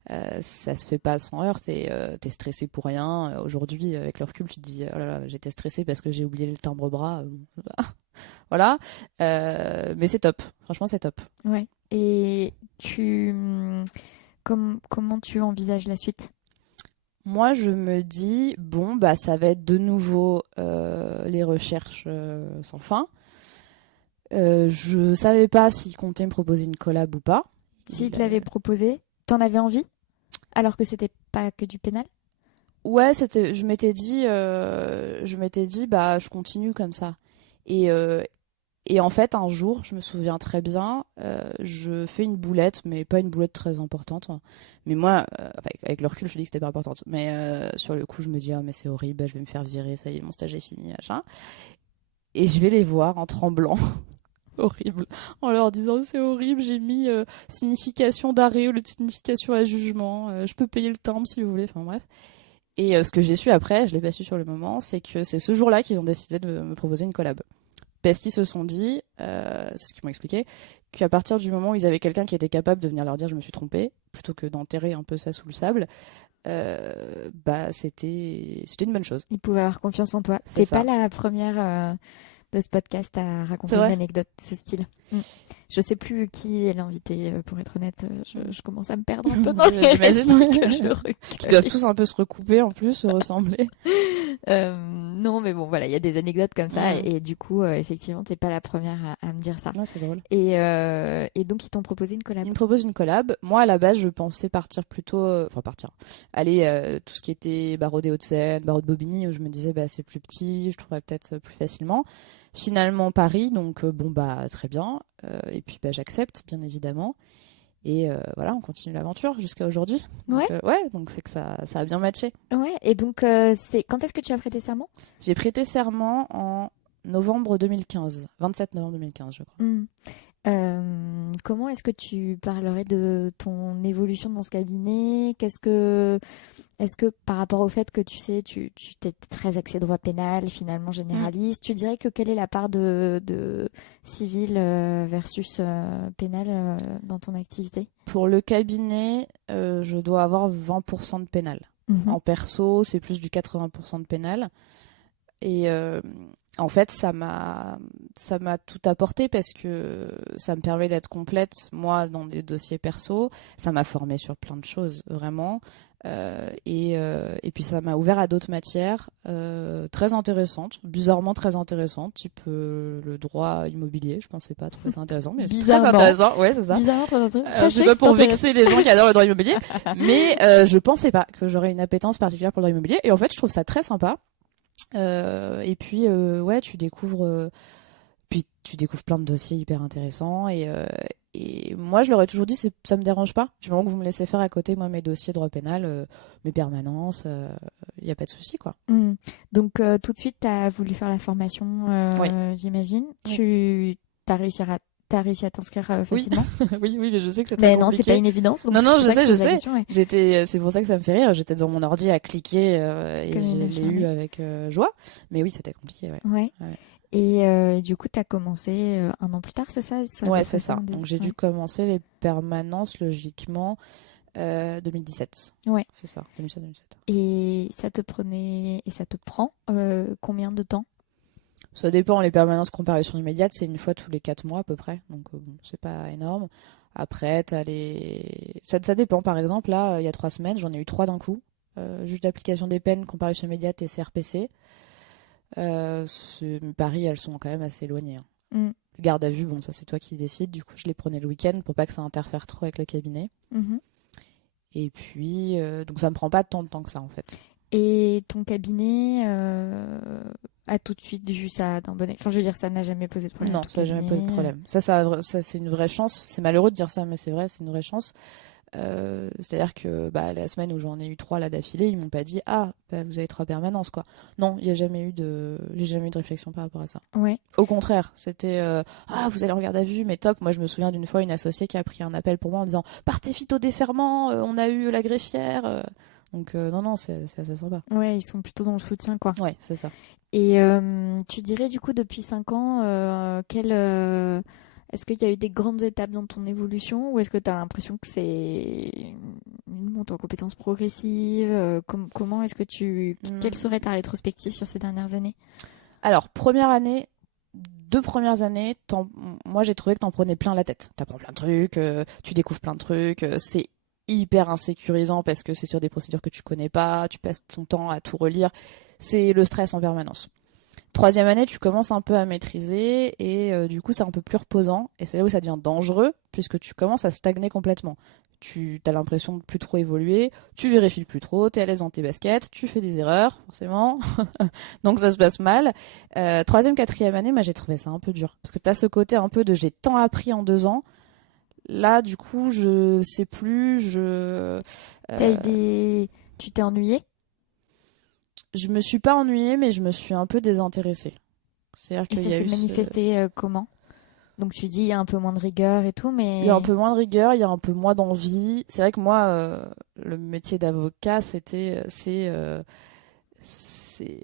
ça se fait pas sans heurts. T'es stressé pour rien. Aujourd'hui, avec le recul, tu te dis, oh là là, j'étais stressée parce que j'ai oublié le timbre-bras. Voilà. Mais c'est top. Franchement, c'est top. Ouais. Et comment tu envisages la suite? Moi, je me dis, bon, bah, ça va être de nouveau les recherches sans fin. Je savais pas s'il comptait me proposer une collab ou pas. S'il te l'avait proposé, t'en avais envie? Alors que c'était pas que du pénal? Ouais, je m'étais dit, bah, je continue comme ça. Et en fait, un jour, je me souviens très bien, je fais une boulette, mais pas une boulette très importante. Mais moi, avec le recul, je dis que c'était pas importante. Mais sur le coup, je me dis, ah, mais c'est horrible, je vais me faire virer, ça y est, mon stage est fini, machin. Et je vais les voir en tremblant. horrible en leur disant c'est horrible, j'ai mis signification d'arrêt au lieu de signification à jugement, je peux payer le timbre si vous voulez, enfin bref. Et ce que j'ai su après, je l'ai pas su sur le moment, c'est que c'est ce jour-là qu'ils ont décidé de me proposer une collab. Parce qu'ils se sont dit, c'est ce qu'ils m'ont expliqué, qu'à partir du moment où ils avaient quelqu'un qui était capable de venir leur dire je me suis trompé, plutôt que d'enterrer un peu ça sous le sable, c'était une bonne chose. Ils pouvaient avoir confiance en toi. C'est pas la première de ce podcast à raconter une anecdote de ce style. Je sais plus qui est l'invité, pour être honnête. Je commence à me perdre un peu dans les j'imagine que ils doivent tous un peu se recouper en plus, se ressembler. Non, mais bon, voilà, il y a des anecdotes comme ça et du coup, effectivement, t'es pas la première à me dire ça. Ouais, c'est drôle. Et donc, ils t'ont proposé une collab. Ils me proposent une collab. Moi, à la base, je pensais partir plutôt, aller tout ce qui était barreau des Hauts-de-Seine, barreau de Bobigny, où je me disais, c'est plus petit, je trouverais peut-être plus facilement. Finalement, Paris, donc très bien. Et puis, j'accepte, bien évidemment. Et voilà, on continue l'aventure jusqu'à aujourd'hui. Donc c'est que ça a bien matché. Ouais, et donc quand est-ce que tu as prêté serment ? J'ai prêté serment en novembre 2015, 27 novembre 2015, je crois. Comment est-ce que tu parlerais de ton évolution dans ce cabinet ? Est-ce que par rapport au fait que tu t'es très axé droit pénal, finalement généraliste, tu dirais que quelle est la part de civil versus pénal dans ton activité ? Pour le cabinet, je dois avoir 20% de pénal. En perso, c'est plus du 80% de pénal. Et en fait, ça m'a tout apporté parce que ça me permet d'être complète, moi, dans les dossiers perso. Ça m'a formée sur plein de choses, vraiment. Et puis ça m'a ouvert à d'autres matières très intéressantes, bizarrement très intéressantes, type le droit immobilier. Je pensais pas trouver ça intéressant, mais c'est très intéressant. Ouais, c'est ça. Bizarrement très intéressant. C'est pas pour vexer les gens qui adorent le droit immobilier, mais je pensais pas que j'aurais une appétence particulière pour le droit immobilier. Et en fait, je trouve ça très sympa. Et puis tu découvres plein de dossiers hyper intéressants et moi je leur ai toujours dit ça me dérange pas du moment que vous me laissez faire à côté moi mes dossiers droit pénal, mes permanences, y a pas de souci quoi. Donc tout de suite t'as voulu faire la formation, j'imagine. Tu t'as réussi à t'inscrire facilement. Oui, mais je sais que c'est très compliqué. Non, c'est pas une évidence. Non, je sais. C'est pour ça que ça me fait rire. J'étais dans mon ordi à cliquer et je l'ai eu avec joie. Mais oui, c'était compliqué. Ouais. Et du coup, t'as commencé un an plus tard, c'est ça ? Ouais, c'est ça. Donc j'ai dû commencer les permanences logiquement 2017. Ouais. C'est ça, 2017. Et ça te prend combien de temps ? Ça dépend, les permanences comparution immédiate, c'est une fois tous les 4 mois à peu près, donc c'est pas énorme. Après, ça dépend, par exemple, là, il y a 3 semaines, j'en ai eu 3 d'un coup. Juge d'application des peines, comparution immédiate et CRPC. Paris, elles sont quand même assez éloignées. Garde à vue, bon, ça c'est toi qui décides, du coup je les prenais le week-end pour pas que ça interfère trop avec le cabinet. Et puis, donc ça me prend pas tant de temps que ça en fait. Et ton cabinet a tout de suite vu ça d'un bon... Enfin, je veux dire, ça n'a jamais posé de problème. Non, ça n'a jamais posé de problème. Ça c'est une vraie chance. C'est malheureux de dire ça, mais c'est vrai, c'est une vraie chance. C'est-à-dire que la semaine où j'en ai eu 3 là d'affilée, ils m'ont pas dit vous avez 3 permanences quoi. Non, j'ai jamais eu de réflexion par rapport à ça. Ouais. Au contraire, c'était vous allez en garde à vue, mais top. Moi je me souviens d'une fois une associée qui a pris un appel pour moi en disant partez vite au déferment, on a eu la greffière. Donc non, c'est assez sympa. Ouais, ils sont plutôt dans le soutien quoi. Ouais, c'est ça. Et tu dirais du coup depuis 5 ans est-ce qu'il y a eu des grandes étapes dans ton évolution ou est-ce que tu as l'impression que c'est une montée en compétences progressive comment est-ce que quelle serait ta rétrospective sur ces dernières années ? Alors, 2 premières années, moi j'ai trouvé que t'en prenais plein la tête. T'apprends plein de trucs, tu découvres plein de trucs, c'est hyper insécurisant parce que c'est sur des procédures que tu connais pas, tu passes ton temps à tout relire, c'est le stress en permanence. 3e année, tu commences un peu à maîtriser et du coup, c'est un peu plus reposant. Et c'est là où ça devient dangereux puisque tu commences à stagner complètement. Tu as l'impression de plus trop évoluer, tu vérifies plus trop, tu es à l'aise dans tes baskets, tu fais des erreurs, forcément. Donc ça se passe mal. 3e, 4e année, moi j'ai trouvé ça un peu dur. Parce que tu as ce côté un peu de j'ai tant appris en 2 ans. Là, du coup, je sais plus, Tu t'es ennuyée ? Je me suis pas ennuyée, mais je me suis un peu désintéressée. C'est-à-dire et ça s'est manifesté comment ? Donc tu dis il y a un peu moins de rigueur et tout, mais... Il y a un peu moins de rigueur, il y a un peu moins d'envie. C'est vrai que moi, le métier d'avocat,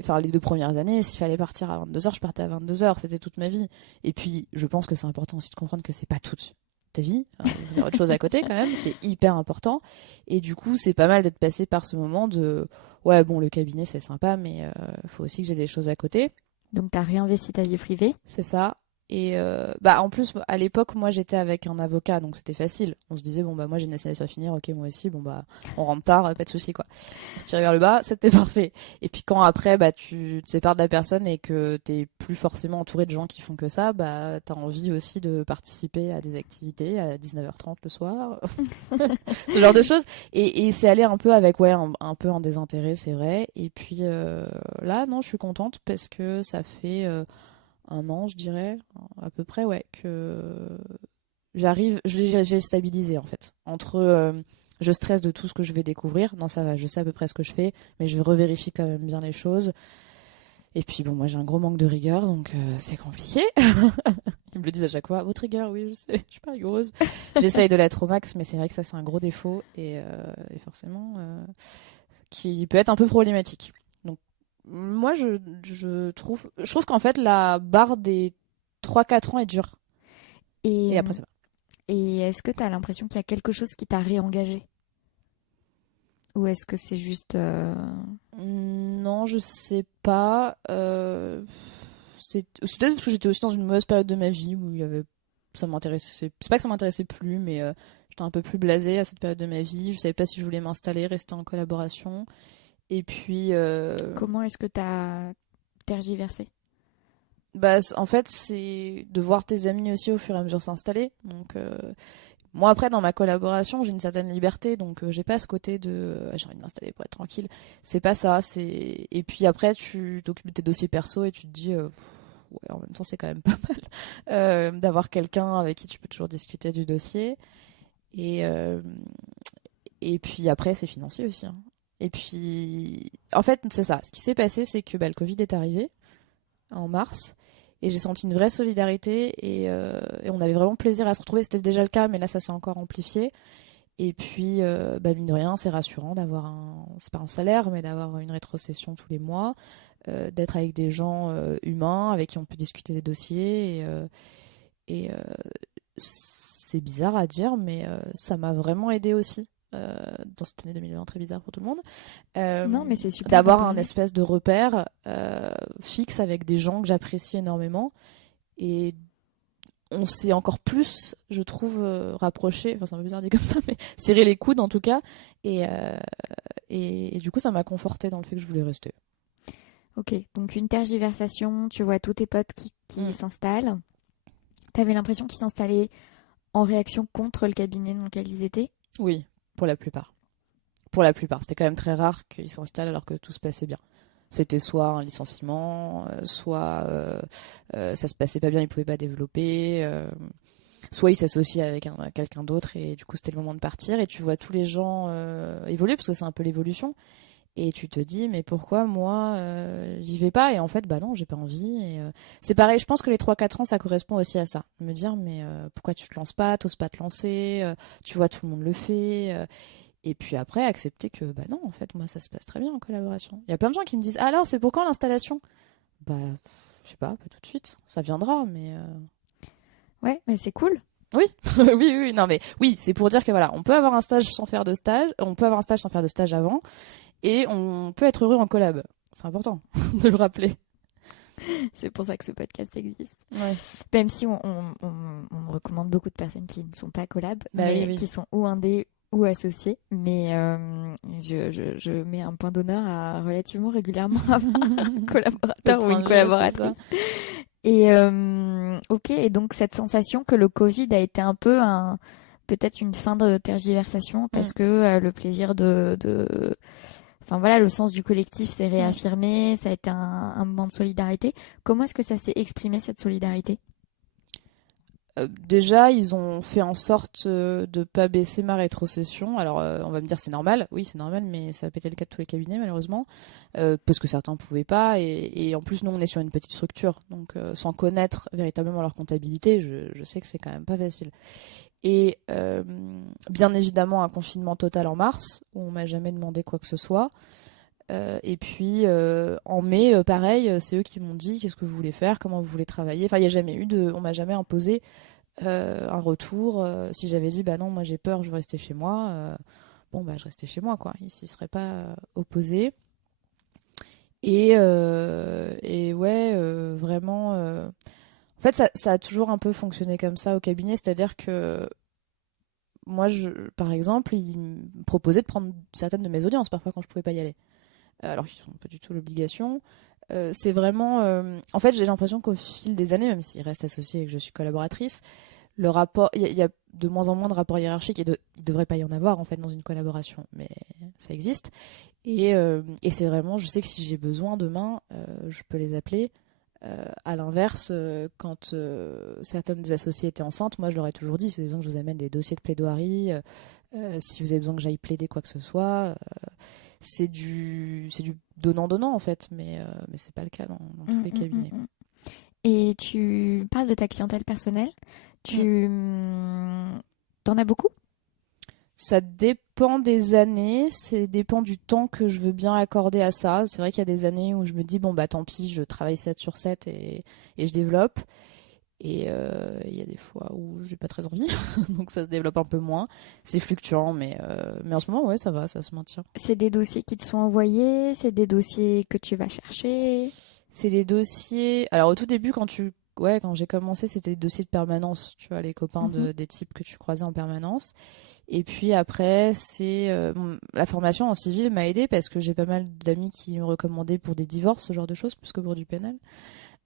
enfin, les 2 premières années, s'il fallait partir à 22h, je partais à 22h, c'était toute ma vie. Et puis, je pense que c'est important aussi de comprendre que c'est pas toute ta vie. Il y a autre chose à côté quand même, c'est hyper important. Et du coup, c'est pas mal d'être passé par ce moment de, ouais, bon, le cabinet c'est sympa, mais faut aussi que j'ai des choses à côté. Donc t'as réinvesti ta vie privée. C'est ça. Et en plus, à l'époque, moi j'étais avec un avocat, donc c'était facile. On se disait, bon bah moi j'ai une SNS à finir, ok moi aussi, bon bah on rentre tard, pas de souci quoi. On se tirait vers le bas, c'était parfait. Et puis quand après bah tu te sépares de la personne et que t'es plus forcément entouré de gens qui font que ça, bah t'as envie aussi de participer à des activités à 19h30 le soir, ce genre de choses. Et c'est allé un peu avec un peu un désintérêt, c'est vrai. Et puis là non, je suis contente parce que ça fait 1 an, je dirais, à peu près, ouais, que j'ai stabilisé en fait. Entre je stresse de tout ce que je vais découvrir, non ça va, je sais à peu près ce que je fais, mais je revérifie quand même bien les choses. Et puis bon, moi j'ai un gros manque de rigueur, donc c'est compliqué. Ils me le disent à chaque fois, votre rigueur, oui, je sais, je suis pas rigoureuse. J'essaye de l'être au max, mais c'est vrai que ça c'est un gros défaut et forcément qui peut être un peu problématique. Moi, je trouve qu'en fait, la barre des 3-4 ans est dure. Et après, ça va. Et est-ce que tu as l'impression qu'il y a quelque chose qui t'a réengagé? Ou est-ce que c'est juste... Non, je sais pas. C'est peut-être parce que j'étais aussi dans une mauvaise période de ma vie où il y avait... ça m'intéressait... C'est pas que ça m'intéressait plus, mais j'étais un peu plus blasée à cette période de ma vie. Je savais pas si je voulais m'installer, rester en collaboration. Et puis... Comment est-ce que tu as tergiversé? Bah, en fait, c'est de voir tes amis aussi au fur et à mesure s'installer. Donc, moi, après, dans ma collaboration, j'ai une certaine liberté. Donc, j'ai pas ce côté de j'ai envie de m'installer pour être tranquille. C'est pas ça. Et puis après, tu t'occupes de tes dossiers perso et tu te dis, ouais, en même temps, c'est quand même pas mal d'avoir quelqu'un avec qui tu peux toujours discuter du dossier. Et, et puis après, c'est financier aussi, hein. Et puis, en fait, c'est ça. Ce qui s'est passé, c'est que le Covid est arrivé en mars. Et j'ai senti une vraie solidarité et on avait vraiment plaisir à se retrouver. C'était déjà le cas, mais là, ça s'est encore amplifié. Et puis, mine de rien, c'est rassurant d'avoir c'est pas un salaire, mais d'avoir une rétrocession tous les mois, d'être avec des gens humains avec qui on peut discuter des dossiers. Et c'est bizarre à dire, mais ça m'a vraiment aidé aussi. Dans cette année 2020 très bizarre pour tout le monde, non mais c'est super d'avoir un espèce de repère fixe avec des gens que j'apprécie énormément et on s'est encore plus, je trouve, rapprochés, enfin c'est un peu bizarre dit comme ça, mais serrer les coudes en tout cas et du coup ça m'a confortée dans le fait que je voulais rester. Ok, donc une tergiversation, tu vois tous tes potes qui s'installent. T'avais l'impression qu'ils s'installaient en réaction contre le cabinet dans lequel ils étaient? Oui. Pour la plupart. Pour la plupart. C'était quand même très rare qu'ils s'installent alors que tout se passait bien. C'était soit un licenciement, soit ça se passait pas bien, ils pouvaient pas développer, soit ils s'associaient avec quelqu'un d'autre et du coup c'était le moment de partir et tu vois tous les gens évoluer parce que c'est un peu l'évolution et tu te dis mais pourquoi moi j'y vais pas et en fait bah non j'ai pas envie et c'est pareil je pense que les 3-4 ans ça correspond aussi à ça me dire mais pourquoi tu te lances pas, t'oses pas te lancer, tu vois tout le monde le fait et puis après accepter que bah non en fait moi ça se passe très bien en collaboration. Il y a plein de gens qui me disent alors c'est pour quand l'installation? Bah je sais pas tout de suite ça viendra mais ouais mais c'est cool. Oui, oui, non mais oui, c'est pour dire que voilà, on peut avoir un stage sans faire de stage, on peut avoir un stage sans faire de stage avant, et on peut être heureux en collab. C'est important de le rappeler. C'est pour ça que ce podcast existe. Ouais. Même si on recommande beaucoup de personnes qui ne sont pas collab, mais oui. qui sont ou indés ou associés. Mais je mets un point d'honneur à relativement régulièrement avoir un collaborateur ou une collaboratrice. Et ok, et donc cette sensation que le Covid a été un peu peut-être une fin de tergiversation parce que le plaisir enfin voilà, le sens du collectif s'est réaffirmé, ça a été un moment de solidarité. Comment est-ce que ça s'est exprimé cette solidarité? Déjà, ils ont fait en sorte de pas baisser ma rétrocession. Alors, on va me dire c'est normal. Oui, c'est normal, mais ça a pas été le cas de tous les cabinets malheureusement, parce que certains pouvaient pas. Et en plus, nous, on est sur une petite structure, donc sans connaître véritablement leur comptabilité, je sais que c'est quand même pas facile. Et bien évidemment, un confinement total en mars où on m'a jamais demandé quoi que ce soit. Et puis en mai, pareil, c'est eux qui m'ont dit qu'est-ce que vous voulez faire, comment vous voulez travailler. Enfin, il y a jamais eu on m'a jamais imposé un retour. Si j'avais dit bah non, moi j'ai peur, je veux rester chez moi. Bon bah je restais chez moi quoi. Ils s'y seraient pas opposés. Et ouais, vraiment. En fait, ça a toujours un peu fonctionné comme ça au cabinet, c'est-à-dire que moi, par exemple, ils me proposaient de prendre certaines de mes audiences parfois quand je pouvais pas y aller. Alors qu'ils n'ont pas du tout l'obligation. C'est vraiment. En fait, j'ai l'impression qu'au fil des années, même s'ils restent associés et que je suis collaboratrice, le rapport, il y a de moins en moins de rapports hiérarchiques et il devrait pas y en avoir en fait dans une collaboration, mais ça existe. Et c'est vraiment, je sais que si j'ai besoin demain, je peux les appeler. À l'inverse, quand certaines des associées étaient enceintes, moi je leur ai toujours dit si vous avez besoin que je vous amène des dossiers de plaidoirie, si vous avez besoin que j'aille plaider quoi que ce soit, c'est du donnant-donnant en fait, mais c'est pas le cas dans tous les cabinets. Et tu parles de ta clientèle personnelle. T'en as beaucoup? Ça dépend des années, ça dépend du temps que je veux bien accorder à ça. C'est vrai qu'il y a des années où je me dis bon bah tant pis, je travaille 7 sur 7 et je développe. Et il y a des fois où j'ai pas très envie, donc ça se développe un peu moins. C'est fluctuant, mais en ce moment, ouais, ça va, ça se maintient. C'est des dossiers qui te sont envoyés, c'est des dossiers que tu vas chercher. C'est des dossiers. Alors au tout début, quand j'ai commencé, c'était des dossiers de permanence, tu vois, les copains des types que tu croisais en permanence. Et puis après, la formation en civil m'a aidée parce que j'ai pas mal d'amis qui me recommandaient pour des divorces, ce genre de choses, plus que pour du pénal.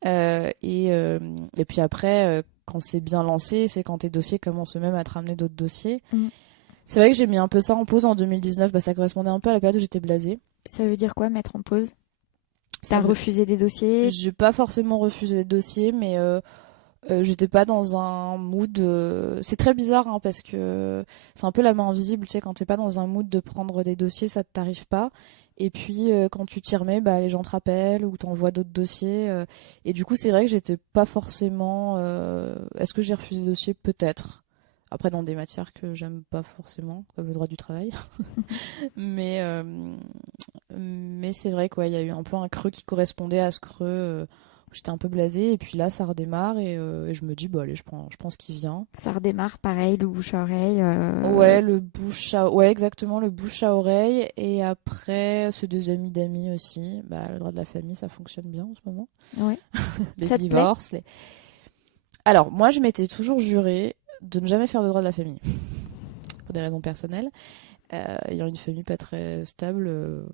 Et puis après, quand c'est bien lancé, c'est quand tes dossiers commencent même à te ramener d'autres dossiers. C'est vrai que j'ai mis un peu ça en pause en 2019, bah, ça correspondait un peu à la période où j'étais blasée. Ça veut dire quoi, mettre en pause? T'as refusé des dossiers? J'ai pas forcément refusé des dossiers, mais j'étais pas dans un mood. C'est très bizarre hein, parce que c'est un peu la main invisible, tu sais, quand t'es pas dans un mood de prendre des dossiers, ça t'arrive pas. Et puis quand tu t'y remets, bah, les gens te rappellent ou t'envoient d'autres dossiers. Et du coup, c'est vrai que j'étais pas forcément. Est-ce que j'ai refusé des dossiers? Peut-être. Après, dans des matières que j'aime pas forcément, comme le droit du travail. mais c'est vrai qu'il y a eu un peu un creux qui correspondait à ce creux. J'étais un peu blasée et puis là ça redémarre et je me dis bah allez je prends ce qui vient. Ça redémarre pareil, le bouche à oreille. Ouais ouais exactement le bouche à oreille et après c'est des amis d'amis aussi. Bah le droit de la famille ça fonctionne bien en ce moment. Ouais. Les ça divorces. Alors moi je m'étais toujours juré de ne jamais faire de droit de la famille pour des raisons personnelles. Ayant une famille pas très stable.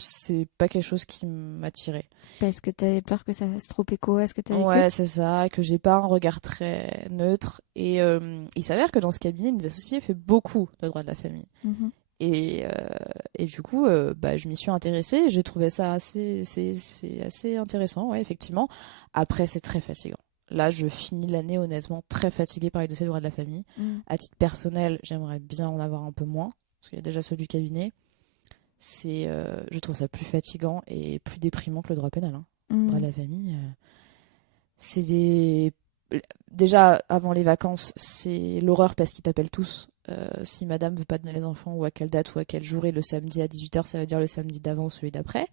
C'est pas quelque chose qui m'attirait. Parce que t'avais peur que ça fasse trop écho à ce que t'avais vécu. Ouais, c'est ça, que j'ai pas un regard très neutre. Et il s'avère que dans ce cabinet, mes associés fait beaucoup de droit de la famille. Et du coup, bah, je m'y suis intéressée et j'ai trouvé ça c'est assez intéressant, ouais, effectivement. Après, c'est très fatigant. Là, je finis l'année honnêtement très fatiguée par les dossiers de droit de la famille. À titre personnel, j'aimerais bien en avoir un peu moins, parce qu'il y a déjà ceux du cabinet. Je trouve ça plus fatigant et plus déprimant que le droit pénal. Le droit de la famille, déjà avant les vacances, c'est l'horreur parce qu'ils t'appellent tous. Si madame veut pas donner les enfants ou à quelle date ou à quel jour et le samedi à 18h, ça veut dire le samedi d'avant ou celui d'après.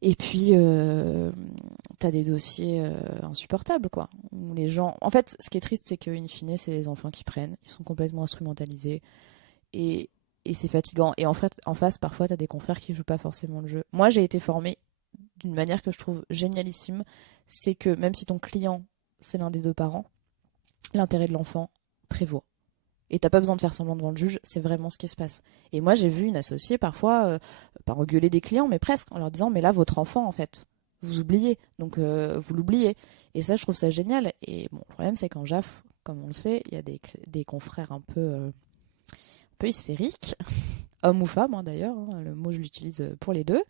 Et puis, t'as des dossiers insupportables, quoi. Où les gens... En fait, ce qui est triste, c'est qu'in fine, c'est les enfants qui prennent. Ils sont complètement instrumentalisés. Et c'est fatigant. Et en fait, en face, parfois, t'as des confrères qui jouent pas forcément le jeu. Moi, j'ai été formée d'une manière que je trouve génialissime. C'est que même si ton client, c'est l'un des deux parents, l'intérêt de l'enfant prévaut. Et t'as pas besoin de faire semblant devant le juge, c'est vraiment ce qui se passe. Et moi, j'ai vu une associée parfois, pas engueuler des clients, mais presque, en leur disant, mais là, votre enfant, en fait, vous oubliez. Donc, vous l'oubliez. Et ça, je trouve ça génial. Et bon, le problème, c'est qu'en JAF, comme on le sait, il y a des confrères un peu hystérique, homme ou femme hein, d'ailleurs, hein, le mot je l'utilise pour les deux,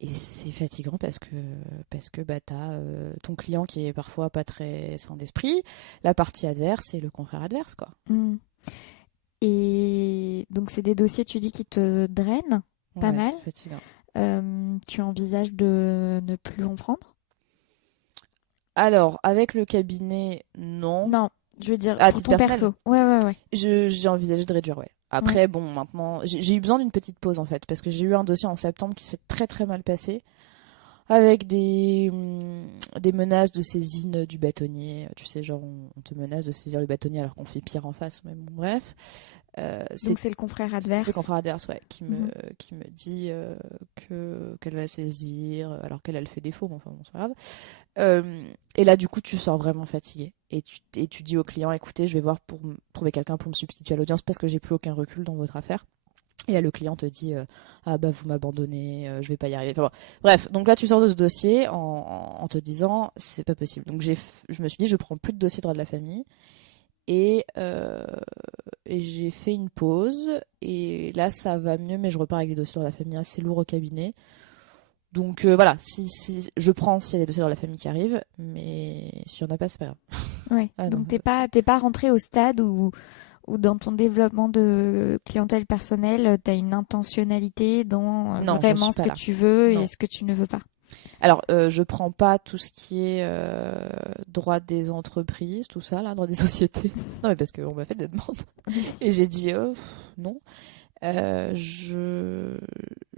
Et c'est fatigant parce que bah, t'as ton client qui est parfois pas très sain d'esprit, la partie adverse et le confrère adverse, quoi. Mm. Et donc, c'est des dossiers, tu dis, qui te drainent pas Ouais, mal. c'est fatigant. Tu envisages de ne plus en prendre? Alors, avec le cabinet, non. Non, je veux dire À pour titre ton personnel, perso. Ouais, ouais, ouais. j'ai envisagé de réduire, ouais. Ouais. Après, bon, maintenant, j'ai eu besoin d'une petite pause, en fait, parce que j'ai eu un dossier en septembre qui s'est très très mal passé, avec des menaces de saisine du bâtonnier. Tu sais, genre, on te menace de saisir le bâtonnier alors qu'on fait pire en face, mais bon, bref. Donc, c'est le confrère C'est le adverse. confrère adverse, ouais, Mhm. qui me dit qu'elle va saisir, alors qu'elle a le fait défaut, mais enfin bon, c'est pas grave. Et là, du coup, tu sors vraiment fatigué. Et tu dis au client, écoutez, je vais voir pour trouver quelqu'un pour me substituer à l'audience parce que j'ai plus aucun recul dans votre affaire. Et là, le client te dit, ah bah vous m'abandonnez, je vais pas y arriver. Enfin, bon. Bref, donc là, tu sors de ce dossier en te disant, c'est pas possible. Donc je me suis dit, je prends plus de dossier droit de la famille. Et, euh, et j'ai fait une pause. Et là, ça va mieux, mais je repars avec des dossiers dans la famille assez lourds au cabinet. Donc voilà, si je prends s'il y a des dossiers dans la famille qui arrivent, mais s'il n'y en a pas, c'est pas grave. Ouais. Ah non, Donc, t'es pas rentré au stade où dans ton développement de clientèle personnelle, tu as une intentionnalité dans non, j'en vraiment suis ce pas que là. tu veux et Non. ce que tu ne veux pas. Alors, je prends pas tout ce qui est droit des entreprises, tout ça, là, droit des sociétés. Non, mais parce qu'on m'a fait des demandes. Et j'ai dit, non. Euh, je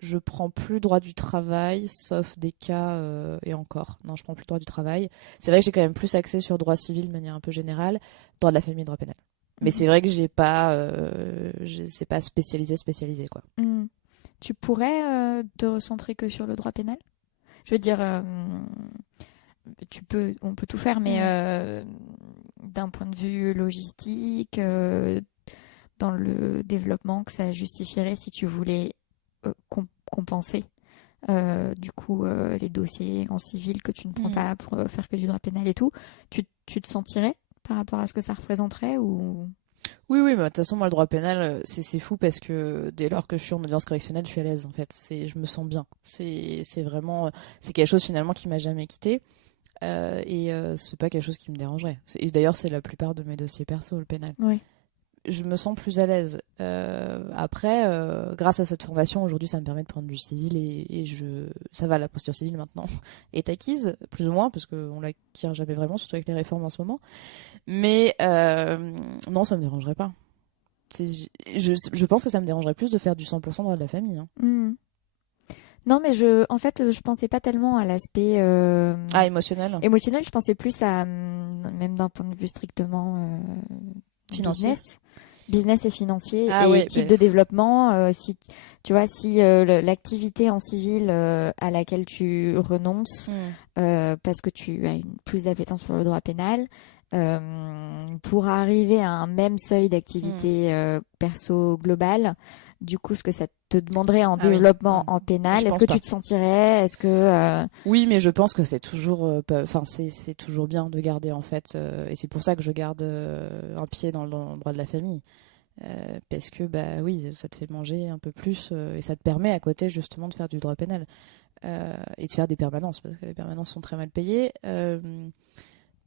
je prends plus droit du travail, sauf des cas et encore. Non, je prends plus droit du travail. C'est vrai que j'ai quand même plus axé sur droit civil de manière un peu générale, droit de la famille et droit pénal. Mais Mhm. c'est vrai que c'est pas spécialisé quoi. Mhm. Tu pourrais te recentrer que sur le droit pénal? Je veux dire, on peut tout faire, mais Mm. d'un point de vue logistique, dans le développement, que ça justifierait si tu voulais compenser du coup les dossiers en civil que tu ne prends Mm. pas pour faire que du droit pénal et tout, tu te sentirais par rapport à ce que ça représenterait ou... Oui, oui, mais de toute façon, moi, le droit pénal, c'est fou parce que dès lors que je suis en audience correctionnelle, je suis à l'aise, en fait. Je me sens bien. C'est vraiment, c'est quelque chose finalement qui m'a jamais quitté. C'est pas quelque chose qui me dérangerait. Et d'ailleurs, c'est la plupart de mes dossiers perso, le pénal. Ouais. Je me sens plus à l'aise. Après, grâce à cette formation, aujourd'hui, ça me permet de prendre du civil ça va, la posture civile maintenant est acquise, plus ou moins, parce qu'on l'acquiert jamais vraiment, surtout avec les réformes en ce moment. Mais non, ça me dérangerait pas. C'est- je pense que ça me dérangerait plus de faire du 100% droit de la famille. Hein. Mhm. Non, mais en fait, je pensais pas tellement à l'aspect Ah, émotionnel, émotionnel, je pensais plus à, même d'un point de vue strictement financier. business et financier Ah et ouais, type de développement. Si tu vois, si l'activité en civil à laquelle tu renonces hmm, parce que tu as une plus d'appétence pour le droit pénal, euh, pour arriver à un même seuil hmm. d'activité perso global, du coup, ce que ça te demanderait en Ah oui, développement non, en je pénal, est-ce pense que pas. tu te sentirais, est-ce que Oui, mais je pense que c'est toujours, enfin, c'est toujours bien de garder en fait, et c'est pour ça que je garde un pied dans le droit de la famille. Parce que bah oui, ça te fait manger un peu plus et ça te permet à côté justement de faire du droit pénal et de faire des permanences parce que les permanences sont très mal payées.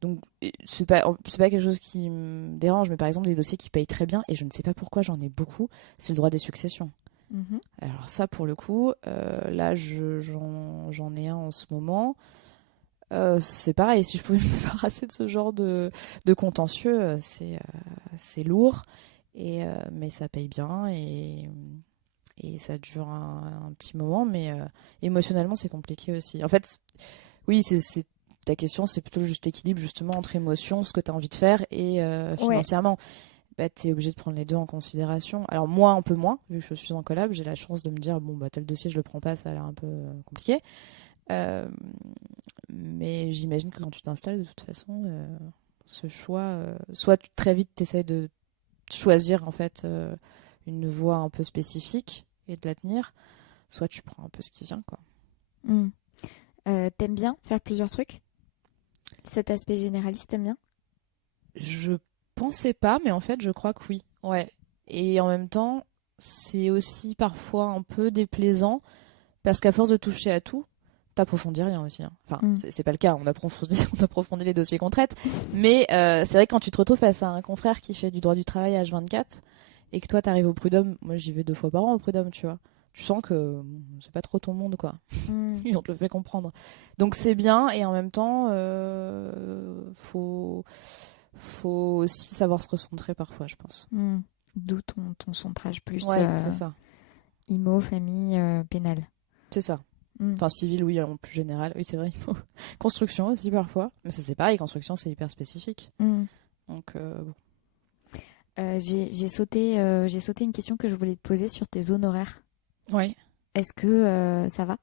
Donc c'est pas quelque chose qui me dérange, mais par exemple des dossiers qui payent très bien et je ne sais pas pourquoi j'en ai beaucoup, c'est le droit des successions. Mhm. Alors ça pour le coup, là j'en ai un en ce moment. C'est pareil, si je pouvais me débarrasser de ce genre de contentieux, c'est lourd, mais ça paye bien et ça dure un petit moment, mais émotionnellement c'est compliqué aussi. En fait, oui, ta question, c'est plutôt le juste équilibre justement entre émotion, ce que tu as envie de faire, et Ouais. financièrement. Bah, tu es obligé de prendre les deux en considération. Alors moi, un peu moins, vu que je suis en collab, j'ai la chance de me dire, bon, bah tel dossier, je le prends pas, ça a l'air un peu compliqué. Euh, mais j'imagine que quand tu t'installes, de toute façon, ce choix, soit très vite tu essaies de choisir en fait une voie un peu spécifique et de la tenir, soit tu prends un peu ce qui vient quoi. Mhm. T'aimes bien faire plusieurs trucs? Cet aspect généraliste, t'aimes bien? Je pensais pas, mais en fait je crois que oui. Ouais. Et en même temps, c'est aussi parfois un peu déplaisant Parce qu'à force de toucher à tout, t'approfondis rien aussi. Hein. Enfin, c'est pas le cas. On approfondit les dossiers qu'on traite. Mais c'est vrai que quand tu te retrouves face à un confrère qui fait du droit du travail H24 et que toi t'arrives au prud'homme, moi j'y vais 2 fois par an au prud'homme, tu vois. Tu sens que c'est pas trop ton monde, quoi. Et on te le fait comprendre. Donc c'est bien et en même temps, faut aussi savoir se recentrer parfois, je pense. D'où ton centrage plus c'est ça. IMO, famille, pénal. C'est ça. Enfin, civil, oui, en plus général. Oui, c'est vrai. Construction aussi, parfois. Mais ça, c'est pareil, construction, c'est hyper spécifique. Donc, bon. J'ai sauté une question que je voulais te poser sur tes honoraires. Oui. Est-ce que ça va?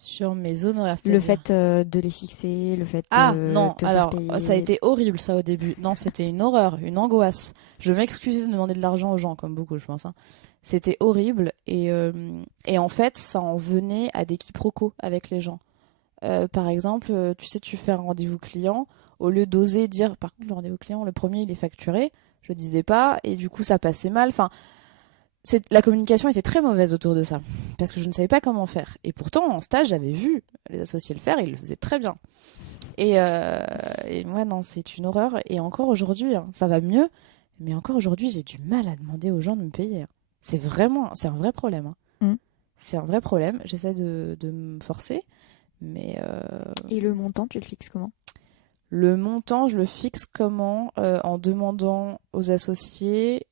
Sur mes honoraires, le fait de les fixer, le fait non, te alors faire payer... ça a été horrible ça au début. Non, c'était une horreur, une angoisse. Je m'excusais de demander de l'argent aux gens, comme beaucoup, je pense. Hein. C'était horrible et en fait, ça en venait à des quiproquos avec les gens. Par exemple, tu sais, tu fais un rendez-vous client, au lieu d'oser dire, par contre, le rendez-vous client, le premier, il est facturé, je le disais pas, et du coup, ça passait mal. Enfin, la communication était très mauvaise autour de ça, parce que je ne savais pas comment faire. Et pourtant, en stage, j'avais vu les associés le faire, et ils le faisaient très bien. Et moi, non, c'est une horreur. Et encore aujourd'hui, hein, ça va mieux, mais encore aujourd'hui, j'ai du mal à demander aux gens de me payer. C'est un vrai problème. Hein. C'est un vrai problème. J'essaie de me forcer, mais... Et le montant, tu le fixes comment ? Le montant, je le fixe comment ? En demandant aux associés...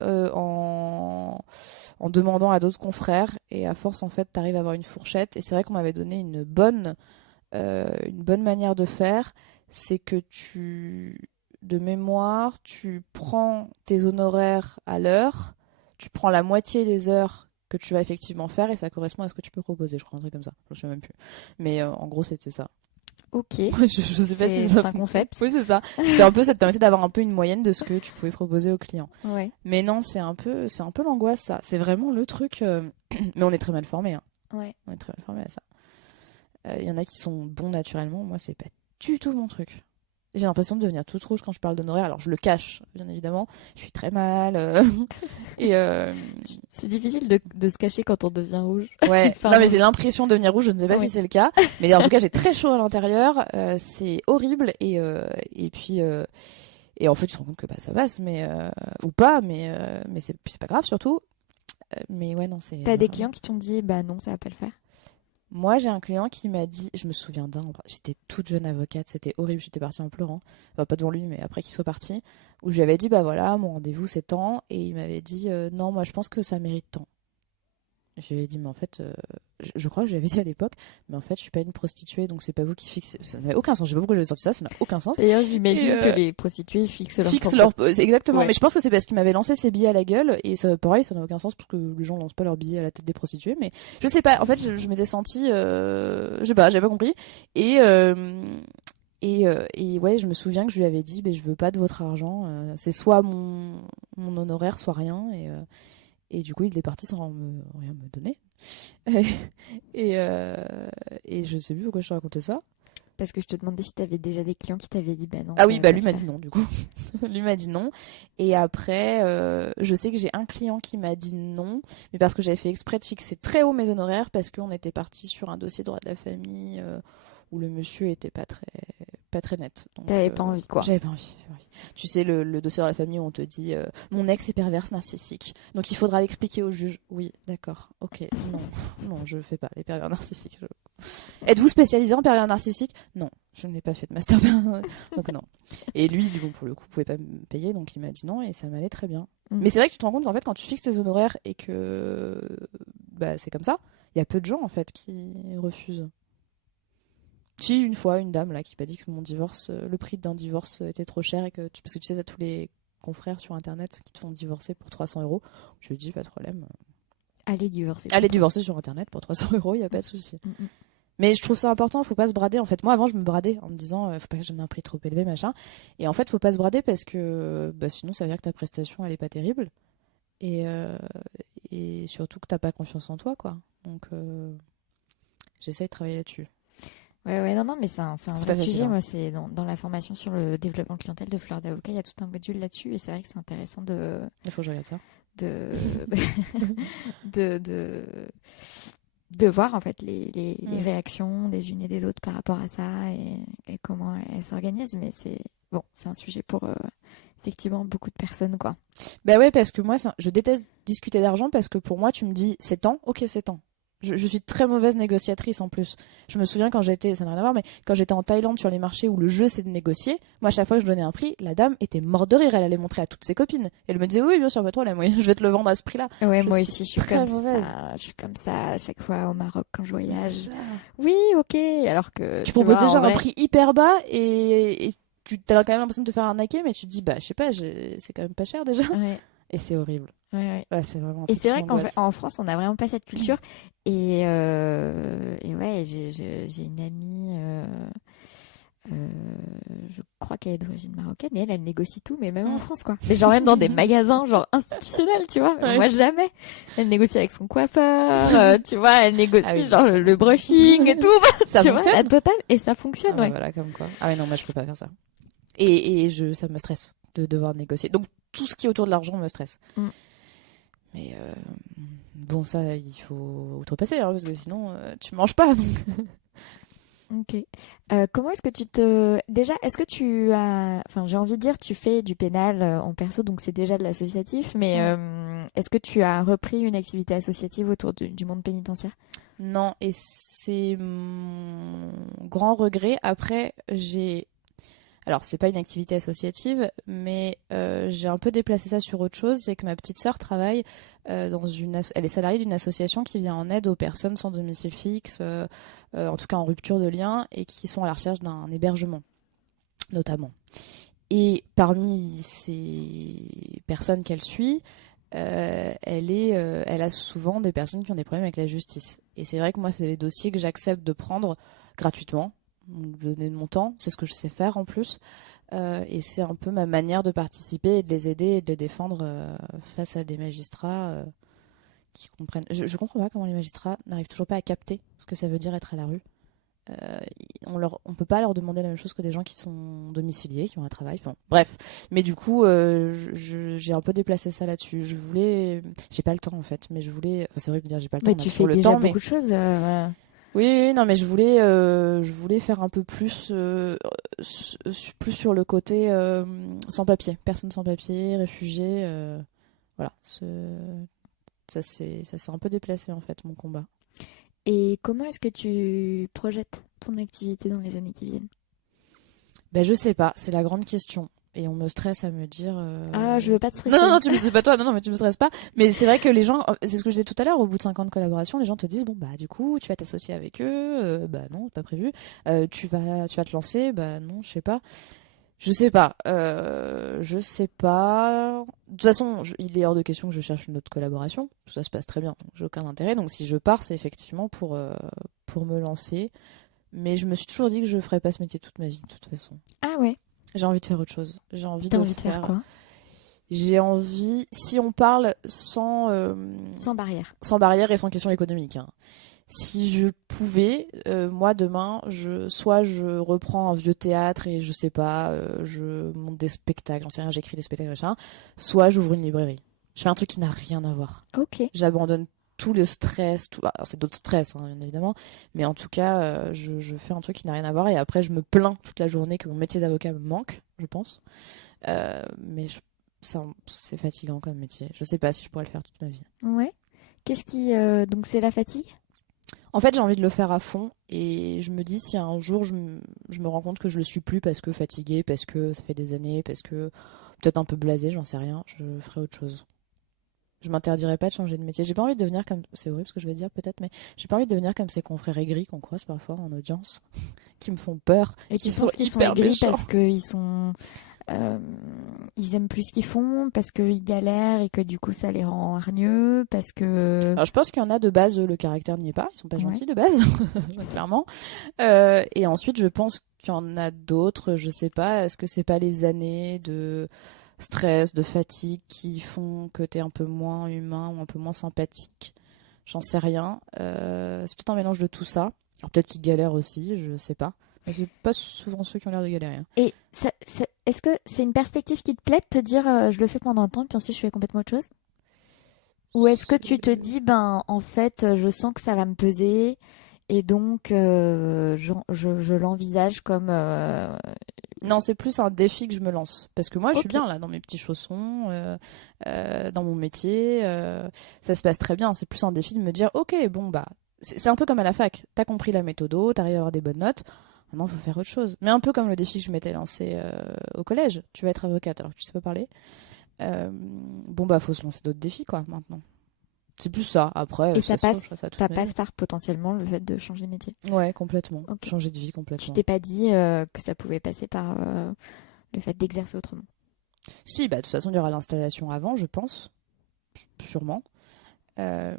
en demandant à d'autres confrères et à force en fait t'arrives à avoir une fourchette et c'est vrai qu'on m'avait donné une bonne manière de faire, c'est que de mémoire tu prends tes honoraires à l'heure, tu prends la moitié des heures que tu vas effectivement faire et ça correspond à ce que tu peux proposer, je crois un truc comme ça, je sais même plus, mais en gros c'était ça. Ok. je sais pas si c'est un concept. Oui, c'est ça. Ça te permettait d'avoir un peu une moyenne de ce que tu pouvais proposer aux clients. Ouais. Mais non, c'est un peu l'angoisse, ça. C'est vraiment le truc. Mais on est très mal formés. Hein. Ouais. On est très mal formés à ça. Y en a qui sont bons naturellement. Moi, c'est pas du tout mon truc. J'ai l'impression de devenir toute rouge quand je parle d'honoraires. Alors, je le cache, bien évidemment. Je suis très mal. Et c'est difficile de se cacher quand on devient rouge. Ouais. Non, mais j'ai l'impression de devenir rouge. Je ne sais pas si c'est le cas. Mais en tout cas, j'ai très chaud à l'intérieur. C'est horrible. Et puis... et en fait, tu te rends compte que ça passe, mais ou pas, mais c'est pas grave surtout. Mais ouais, non, c'est. T'as des clients qui t'ont dit, bah non, ça va pas le faire. Moi, j'ai un client qui m'a dit, je me souviens d'un, j'étais toute jeune avocate, c'était horrible, j'étais partie en pleurant, enfin, pas devant lui, mais après qu'il soit parti, où je lui avais dit, bah voilà, mon rendez-vous c'est tant, et il m'avait dit, non, moi je pense que ça mérite tant. Je lui ai dit, mais en fait, je crois que je l'avais dit à l'époque, mais en fait, je suis pas une prostituée, donc c'est pas vous qui fixez. Ça n'avait aucun sens. Je sais pas pourquoi j'avais sorti ça, ça n'a aucun sens. D'ailleurs, j'imagine que les prostituées fixent leur exactement. Ouais. Mais je pense que c'est parce qu'il m'avait lancé ses billets à la gueule, et ça, pareil, ça n'a aucun sens, parce que les gens lancent pas leurs billets à la tête des prostituées, mais je sais pas. En fait, je m'étais sentie, je sais pas, j'avais pas compris. Et ouais, je me souviens que je lui avais dit, je veux pas de votre argent, c'est soit mon honoraire, soit rien, et du coup, il est parti sans rien me donner. Et je sais plus pourquoi je te racontais ça. Parce que je te demandais si t'avais déjà des clients qui t'avaient dit bah non. Ah oui, lui m'a dit non, du coup. Lui m'a dit non. Et après, je sais que j'ai un client qui m'a dit non, mais parce que j'avais fait exprès de fixer très haut mes honoraires, parce qu'on était parti sur un dossier droit de la famille où le monsieur était pas très net. T'avais pas envie, quoi. J'avais pas envie. Tu sais, le dossier de la famille où on te dit mon ex est perverse narcissique, donc il faudra l'expliquer au juge. Oui, d'accord, ok, non, je fais pas les pervers narcissiques. Êtes-vous spécialisé en pervers narcissique ? Non, je n'ai pas fait de master. Donc non. Et lui, du coup, pour le coup, pouvait pas me payer, donc il m'a dit non et ça m'allait très bien. Mais c'est vrai que tu te rends compte qu'en fait, quand tu fixes tes honoraires et que c'est comme ça, il y a peu de gens en fait qui refusent. Si, une fois, une dame là qui m'a dit que le prix d'un divorce était trop cher et parce que tu sais, t'as tous les confrères sur internet qui te font divorcer pour 300 €. Je lui ai dit, pas de problème. Allez divorcer. Allez divorcer sur internet pour 300 €, il n'y a pas de souci. Mais je trouve ça important, faut pas se brader. En fait, moi avant, je me bradais en me disant, faut pas que je donne un prix trop élevé, machin. Et en fait, faut pas se brader parce que sinon, ça veut dire que ta prestation, elle est pas terrible. Et surtout que t'as pas confiance en toi, quoi. Donc, j'essaie de travailler là-dessus. Ouais, non, mais c'est un vrai sujet. Moi, c'est dans la formation sur le développement clientèle de Fleur d'Avocat, il y a tout un module là-dessus et c'est vrai que c'est intéressant Il faut que je regarde ça. de voir en fait les réactions des unes et des autres par rapport à ça et comment elles s'organisent. Mais c'est un sujet pour effectivement beaucoup de personnes, quoi. Bah ouais, parce que moi, je déteste discuter d'argent parce que pour moi, tu me dis c'est temps, ok, c'est temps. Je suis très mauvaise négociatrice en plus. Je me souviens quand ça n'a rien à voir, mais quand j'étais en Thaïlande sur les marchés où le jeu c'est de négocier, moi à chaque fois que je donnais un prix, la dame était morte de rire, elle allait montrer à toutes ses copines. Elle me disait oui, bien sûr, pas de problème, oui, je vais te le vendre à ce prix-là. Ouais, moi aussi, je suis très comme mauvaise. ça. Je suis comme ça à chaque fois au Maroc quand je voyage. Oui, ok. Alors que tu proposes vois, déjà vrai... un prix hyper bas et tu as quand même l'impression de te faire arnaquer, mais tu te dis bah je sais pas, c'est quand même pas cher déjà. Ouais. Et c'est horrible. Ouais, c'est vraiment. Et c'est vrai qu'en France, on n'a vraiment pas cette culture. Et ouais, j'ai une amie, je crois qu'elle est d'origine marocaine, et elle négocie tout, mais même en France, quoi. Mais genre même dans des magasins, genre institutionnels, tu vois. Ouais. Moi, jamais. Elle négocie avec son coiffeur, tu vois, elle négocie genre le brushing et tout. Ça fonctionne. La totale, et ça fonctionne, ouais. Voilà, comme quoi. Ah ouais, non, moi, je peux pas faire ça. Et ça me stresse de devoir négocier. Donc, tout ce qui est autour de l'argent me stresse. Mais bon, ça, il faut outrepasser, hein, parce que sinon, tu manges pas. Donc. Ok. Comment est-ce que Déjà, est-ce que tu as... Enfin, j'ai envie de dire, tu fais du pénal en perso, donc c'est déjà de l'associatif, mais est-ce que tu as repris une activité associative autour du monde pénitentiaire? Non, et c'est mon grand regret. Après, Alors, c'est pas une activité associative, mais j'ai un peu déplacé ça sur autre chose. C'est que ma petite sœur travaille elle est salariée d'une association qui vient en aide aux personnes sans domicile fixe, en tout cas en rupture de lien, et qui sont à la recherche d'un hébergement, notamment. Et parmi ces personnes qu'elle suit, elle a souvent des personnes qui ont des problèmes avec la justice. Et c'est vrai que moi, c'est des dossiers que j'accepte de prendre gratuitement. Donner de mon temps, c'est ce que je sais faire en plus, et c'est un peu ma manière de participer et de les aider et de les défendre face à des magistrats qui comprennent. Je comprends pas comment les magistrats n'arrivent toujours pas à capter ce que ça veut dire être à la rue. On peut pas leur demander la même chose que des gens qui sont domiciliés, qui ont un travail. Enfin, bref, mais du coup, j'ai un peu déplacé ça là-dessus. J'ai pas le temps en fait, mais je voulais. Enfin, c'est vrai de dire j'ai pas le temps. Mais tu fais déjà beaucoup de choses. Oui, non, mais je voulais faire un peu plus, plus sur le côté sans papier, personnes sans papier, réfugiés, voilà. Ça s'est un peu déplacé en fait mon combat. Et comment est-ce que tu projettes ton activité dans les années qui viennent? Ben je sais pas, c'est la grande question. Et on me stresse à me dire. Ah, je veux pas te stresser. Non, tu me stresses pas toi, non, mais tu me stresses pas. Mais c'est vrai que les gens, c'est ce que je disais tout à l'heure, au bout de 5 ans de collaboration, les gens te disent bon bah du coup tu vas t'associer avec eux, bah non, pas prévu. Tu vas te lancer, bah non, je sais pas. Je sais pas. Je sais pas. De toute façon, il est hors de question que je cherche une autre collaboration. Tout ça se passe très bien, donc j'ai aucun intérêt. Donc si je pars, c'est effectivement pour me lancer. Mais je me suis toujours dit que je ferais pas ce métier toute ma vie de toute façon. Ah ouais. J'ai envie de faire autre chose. T'as envie de faire quoi? J'ai envie, si on parle sans barrière. Sans barrière et sans question économique. Hein. Si je pouvais, moi demain, soit je reprends un vieux théâtre et je sais pas, je monte des spectacles, j'en sais rien, j'écris des spectacles, machin. Soit j'ouvre une librairie. Je fais un truc qui n'a rien à voir. Ok. J'abandonne tout le stress, tout. Alors c'est d'autres stress, hein, bien évidemment, mais en tout cas, je fais un truc qui n'a rien à voir et après je me plains toute la journée que mon métier d'avocat me manque, je pense. Mais c'est fatigant comme métier. Je sais pas si je pourrais le faire toute ma vie. Ouais. Qu'est-ce qui donc c'est la fatigue? En fait, j'ai envie de le faire à fond et je me dis si un jour je me rends compte que je le suis plus parce que fatiguée, parce que ça fait des années, parce que peut-être un peu blasée, j'en sais rien, je ferai autre chose. Je m'interdirais pas de changer de métier. J'ai pas envie de devenir comme. C'est horrible ce que je vais dire peut-être, mais j'ai pas envie de devenir comme ces confrères aigris qu'on croise parfois en audience, qui me font peur et qui sont aigris parce qu'ils sont. Ils aiment plus ce qu'ils font parce qu'ils galèrent et que du coup ça les rend hargneux parce que. Alors je pense qu'il y en a de base le caractère n'y est pas, ils sont pas gentils de base, clairement. Et ensuite je pense qu'il y en a d'autres, je sais pas, est-ce que c'est pas les années de stress, de fatigue qui font que t'es un peu moins humain ou un peu moins sympathique? J'en sais rien. C'est peut-être un mélange de tout ça. Alors peut-être qu'ils galèrent aussi, je sais pas. Mais c'est pas souvent ceux qui ont l'air de galérer. Hein. Et est-ce que c'est une perspective qui te plaît de te dire je le fais pendant un temps puis ensuite je fais complètement autre chose? Ou est-ce que tu te dis, ben, en fait, je sens que ça va me peser et donc je l'envisage comme... Non, c'est plus un défi que je me lance. Parce que moi, je suis Ok. bien là, dans mes petits chaussons, dans mon métier. Ça se passe très bien. C'est plus un défi de me dire, ok, bon, bah, c'est un peu comme à la fac. T'as compris la méthodo, t'arrives à avoir des bonnes notes. Maintenant, il faut faire autre chose. Mais un peu comme le défi que je m'étais lancé au collège. Tu vas être avocate alors que tu sais pas parler. Bon, bah, faut se lancer d'autres défis, quoi, maintenant. C'est plus ça. Après, Et ça se trouve, je ferai ça toute ça ma vie. passe par potentiellement le fait de changer de métier. Ouais, complètement. Ok. Changer de vie Tu complètement. t'es pas dit que ça pouvait passer par le fait d'exercer autrement. Si, bah, de toute façon, il y aura l'installation avant, je pense. Sûrement. Euh,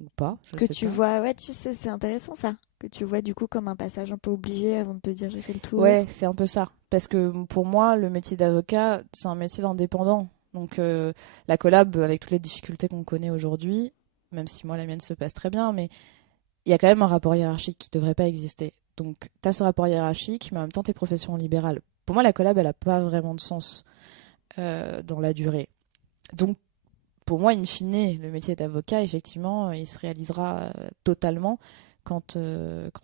ou pas, je Que sais tu pas. vois, ouais, tu sais, c'est intéressant ça. Que tu vois du coup comme un passage un peu obligé avant de te dire j'ai fait le tour. Ouais, c'est un peu ça. Parce que pour moi, le métier d'avocat, c'est un métier d'indépendant. Donc la collab, avec toutes les difficultés qu'on connaît aujourd'hui, même si moi la mienne se passe très bien, mais il y a quand même un rapport hiérarchique qui devrait pas exister. Donc tu as ce rapport hiérarchique, mais en même temps t'es profession libérale. Pour moi, la collab, elle a pas vraiment de sens dans la durée. Donc pour moi, in fine, le métier d'avocat, effectivement, il se réalisera totalement quand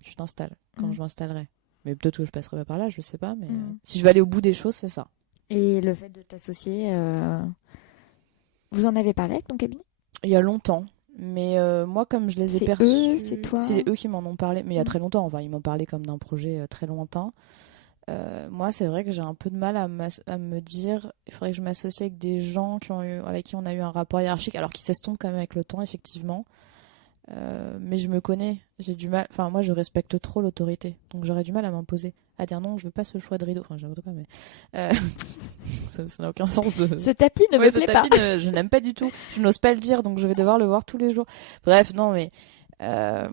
tu t'installes, quand Mm. je m'installerai. Mais peut-être que je passerai pas par là, je sais pas. Mais Mm. si je veux aller au bout des choses, c'est ça. Et le fait de t'associer, vous en avez parlé avec ton cabinet? Il y a longtemps. Mais moi, comme je les ai C'est eux, perçus, c'est toi? c'est eux qui m'en ont parlé. Mais il y a Mm. très longtemps. Enfin, ils m'ont parlé comme d'un projet très lointain. Moi, c'est vrai que j'ai un peu de mal à me dire, il faudrait que je m'associe avec des gens avec qui on a eu un rapport hiérarchique, alors qu'ils s'estompent quand même avec le temps, effectivement. Mais je me connais, j'ai du mal. Enfin, moi, je respecte trop l'autorité, donc j'aurais du mal à m'imposer, à dire non, je veux pas ce choix de rideau. Enfin, j'avoue pas, mais euh, ça n'a aucun sens de. Ce tapis ne Ouais, me ce plaît pas. tapis, je n'aime pas du tout. Je n'ose pas le dire, donc je vais devoir le voir tous les jours. Bref, non, mais euh,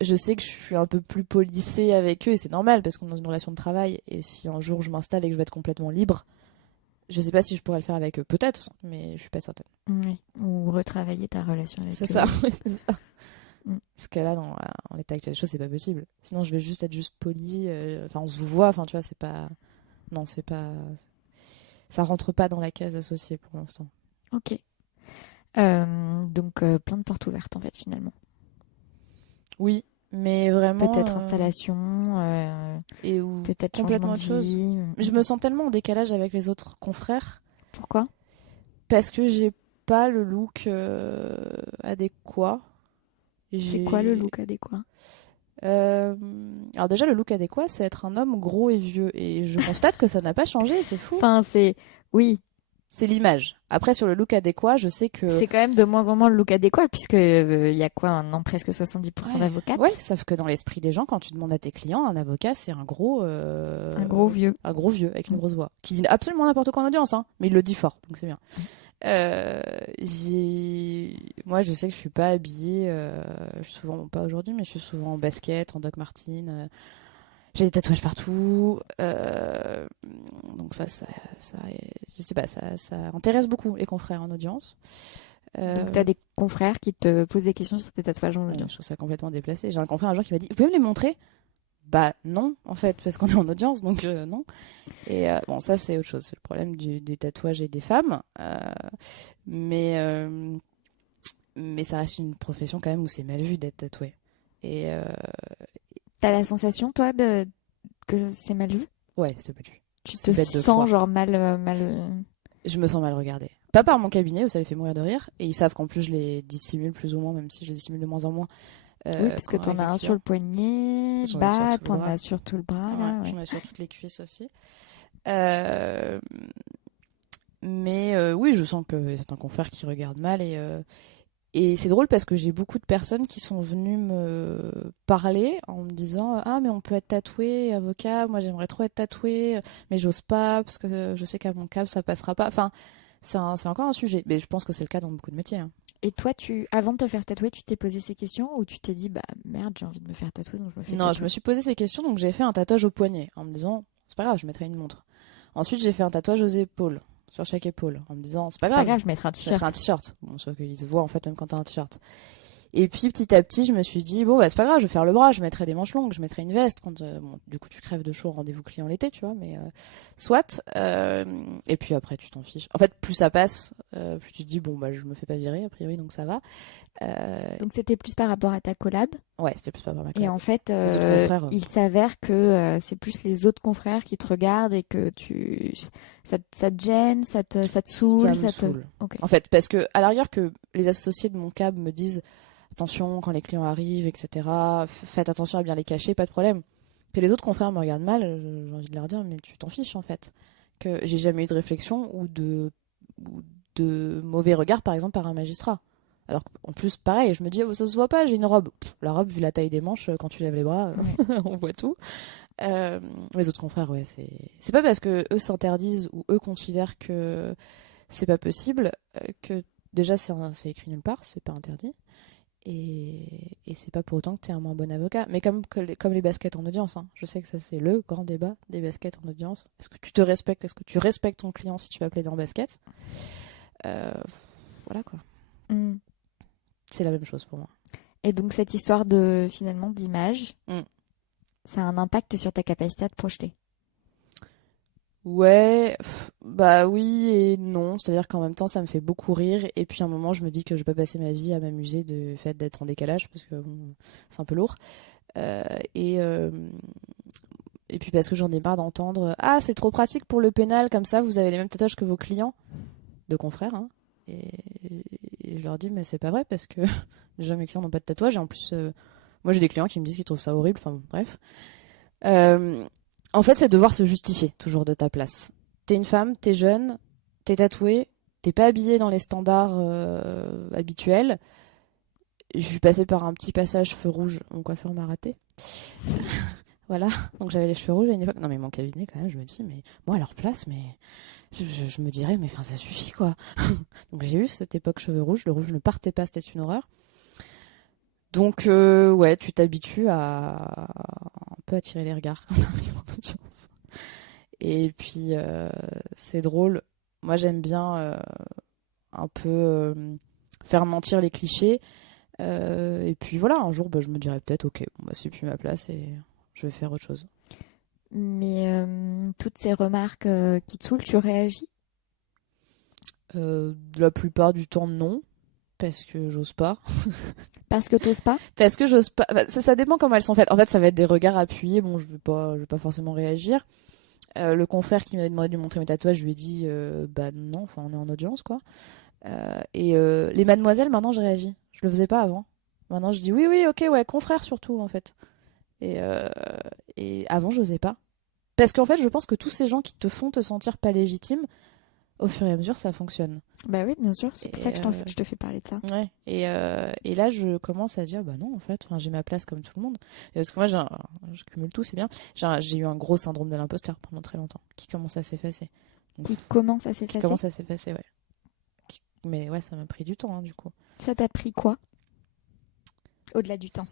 je sais que je suis un peu plus policée avec eux, et c'est normal parce qu'on est dans une relation de travail. Et si un jour je m'installe et que je vais être complètement libre, je sais pas si je pourrais le faire avec eux. Peut-être, mais je suis pas certaine. Oui. Ou retravailler ta relation avec C'est eux. ça. C'est ça. Mm. Parce que là, en l'état actuel des choses, c'est pas possible. Sinon, je vais juste être juste poli. Enfin, on se voit. Enfin, tu vois, c'est pas. Non, c'est pas. Ça rentre pas dans la case associée pour l'instant. Ok. Donc plein de portes ouvertes en fait finalement. Oui, mais vraiment. Peut-être installation, Et où peut-être complètement changement de autre chose. vie. Mais je me sens tellement en décalage avec les autres confrères Pourquoi? parce que j'ai pas le look adéquat. C'est quoi le look adéquat? Euh, Alors déjà, le look adéquat, c'est être un homme gros et vieux. Et je constate que ça n'a pas changé, c'est fou. Enfin, oui, C'est l'image. Après, sur le look adéquat, je sais que... c'est quand même de moins en moins le look adéquat puisque il y a quoi un an presque 70% d'avocates. Ouais, sauf que dans l'esprit des gens, quand tu demandes à tes clients, un avocat, c'est un gros... Un gros vieux. Un gros vieux, avec une grosse voix. Qui dit absolument n'importe quoi en audience, hein. Mais il le dit fort, donc c'est bien. Moi, je sais que je suis pas habillée... je suis souvent... Pas aujourd'hui, mais je suis souvent en basket, en Doc Martens... J'ai des tatouages partout, donc je sais pas, ça intéresse beaucoup les confrères en audience. Donc t'as des confrères qui te posent des questions sur tes tatouages en Je audience. trouve ça complètement déplacé. J'ai un confrère un jour qui m'a dit, vous pouvez me les montrer? Bah non, en fait, parce qu'on est en audience, donc non. Et bon, ça c'est autre chose, c'est le problème des tatouages et des femmes. Mais ça reste une profession quand même où c'est mal vu d'être tatoué. Et T'as la sensation toi que c'est mal vu? ouais, c'est mal vu. Tu C'est te bête de sens foi. genre mal. Je me sens mal regardée. Pas par mon cabinet, où ça les fait mourir de rire. Et ils savent qu'en plus, je les dissimule plus ou moins, même si je les dissimule de moins en moins. Oui, parce que t'en as un sur le poignet, J'en ai bah sur tout le t'en bras. as sur tout le bras là. J'en ai sur toutes les cuisses aussi. Mais oui, je sens que c'est un confrère qui regarde mal. Et c'est drôle parce que j'ai beaucoup de personnes qui sont venues me parler en me disant ah, mais on peut être tatoué, avocat, moi j'aimerais trop être tatoué, mais j'ose pas parce que je sais qu'à mon câble ça passera pas. Enfin, c'est encore un sujet. Mais je pense que c'est le cas dans beaucoup de métiers, hein. Et toi, avant de te faire tatouer, tu t'es posé ces questions ou tu t'es dit bah merde, j'ai envie de me faire tatouer donc je me fais Non, tatouer. je me suis posé ces questions, donc j'ai fait un tatouage au poignet en me disant c'est pas grave, je mettrai une montre. Ensuite, j'ai fait un tatouage aux épaules, sur chaque épaule, en me disant c'est pas grave, je mettrai un je mettrai un t-shirt. t-shirt. Bon, sauf qu'il se voit en fait même quand t'as un t-shirt. Et puis petit à petit, je me suis dit bon bah c'est pas grave, je vais faire le bras, je mettrai des manches longues, je mettrai une veste quand bon, du coup tu crèves de chaud au rendez-vous client l'été, tu vois, mais soit. Et puis après tu t'en fiches. En fait, plus ça passe, plus tu te dis bon bah je me fais pas virer a priori donc ça va. Donc c'était plus par rapport à ta collab. Ouais, c'était plus par rapport à ma Et collab. en fait, Les autres confrères, il s'avère que c'est plus les autres confrères qui te regardent et que ça te gêne, ça te saoule, ça me saoule. Ok. En fait, parce que à la rigueur que les associés de mon cab me disent attention quand les clients arrivent, etc. Faites attention à bien les cacher, pas de problème. Que les autres confrères me regardent mal, j'ai envie de leur dire mais tu t'en fiches en fait. Que j'ai jamais eu de réflexion ou de mauvais regard par exemple par un magistrat. Alors qu'en plus pareil, je me dis oh, ça se voit pas, j'ai une robe. Pff, la robe vu la taille des manches, quand tu lèves les bras, on voit tout. Les autres confrères, ouais, c'est pas parce que eux s'interdisent ou eux considèrent que c'est pas possible que déjà c'est écrit nulle part, c'est pas interdit. Et c'est pas pour autant que t'es un moins bon avocat. Mais comme les baskets en audience, hein. Je sais que ça c'est le grand débat des baskets en audience. Est-ce que tu te respectes? Est-ce que tu respectes ton client si tu vas plaider en basket? Voilà quoi. Mm. C'est la même chose pour moi. Et donc cette histoire finalement d'image, ça a un impact sur ta capacité à te projeter. Ouais, bah oui et non. C'est-à-dire qu'en même temps, ça me fait beaucoup rire. Et puis à un moment, je me dis que je vais pas passer ma vie à m'amuser du fait d'être en décalage, parce que bon, c'est un peu lourd. Euh, et, euh, et puis parce que j'en ai marre d'entendre ah, c'est trop pratique pour le pénal, comme ça, vous avez les mêmes tatouages que vos clients, de confrères. Hein. Et je leur dis, mais c'est pas vrai, parce que déjà mes clients n'ont pas de tatouage. Et en plus, moi j'ai des clients qui me disent qu'ils trouvent ça horrible. Enfin bon, bref. En fait, c'est devoir se justifier toujours de ta place. T'es une femme, t'es jeune, t'es tatouée, t'es pas habillée dans les standards habituels. Je suis passée par un petit passage feu rouge, mon coiffeur m'a raté. Voilà, donc j'avais les cheveux rouges à une époque. Non mais mon cabinet quand même, je me dis, mais moi à leur place, mais je me dirais, mais enfin ça suffit quoi. Donc j'ai eu cette époque cheveux rouges, le rouge ne partait pas, c'était une horreur. Donc ouais, tu t'habitues à un peu attirer les regards quand t'arrives en audience. Et puis c'est drôle. Moi j'aime bien un peu faire mentir les clichés. Et puis voilà, un jour bah, je me dirais peut-être ok, bon, bah, c'est plus ma place et je vais faire autre chose. Mais toutes ces remarques qui te saoulent, tu réagis? La plupart du temps non. Parce que j'ose pas. Parce que t'oses pas? Parce que j'ose pas. Bah, ça dépend comment elles sont faites. En fait, ça va être des regards appuyés. Bon, je vais pas forcément réagir. Le confrère qui m'avait demandé de lui montrer mes tatouages, je lui ai dit, bah non, enfin, on est en audience, quoi. Les mademoiselles, maintenant, je réagis. Je le faisais pas avant. Maintenant, je dis oui, oui, ok, ouais, confrère surtout, en fait. Et avant, j'osais pas. Parce qu'en fait, je pense que tous ces gens qui te font te sentir pas légitime, au fur et à mesure, ça fonctionne. Bah oui, bien sûr. C'est pour ça que je te fais parler de ça. Ouais. Et là, je commence à dire, bah non, en fait, j'ai ma place comme tout le monde. Et parce que moi, je cumule tout, c'est bien. J'ai eu un gros syndrome de l'imposteur pendant très longtemps, qui commence à s'effacer. Qui commence à s'effacer? Qui commence à s'effacer, ouais. Mais ouais, ça m'a pris du temps, hein, du coup. Ça t'a pris quoi? Au-delà du temps.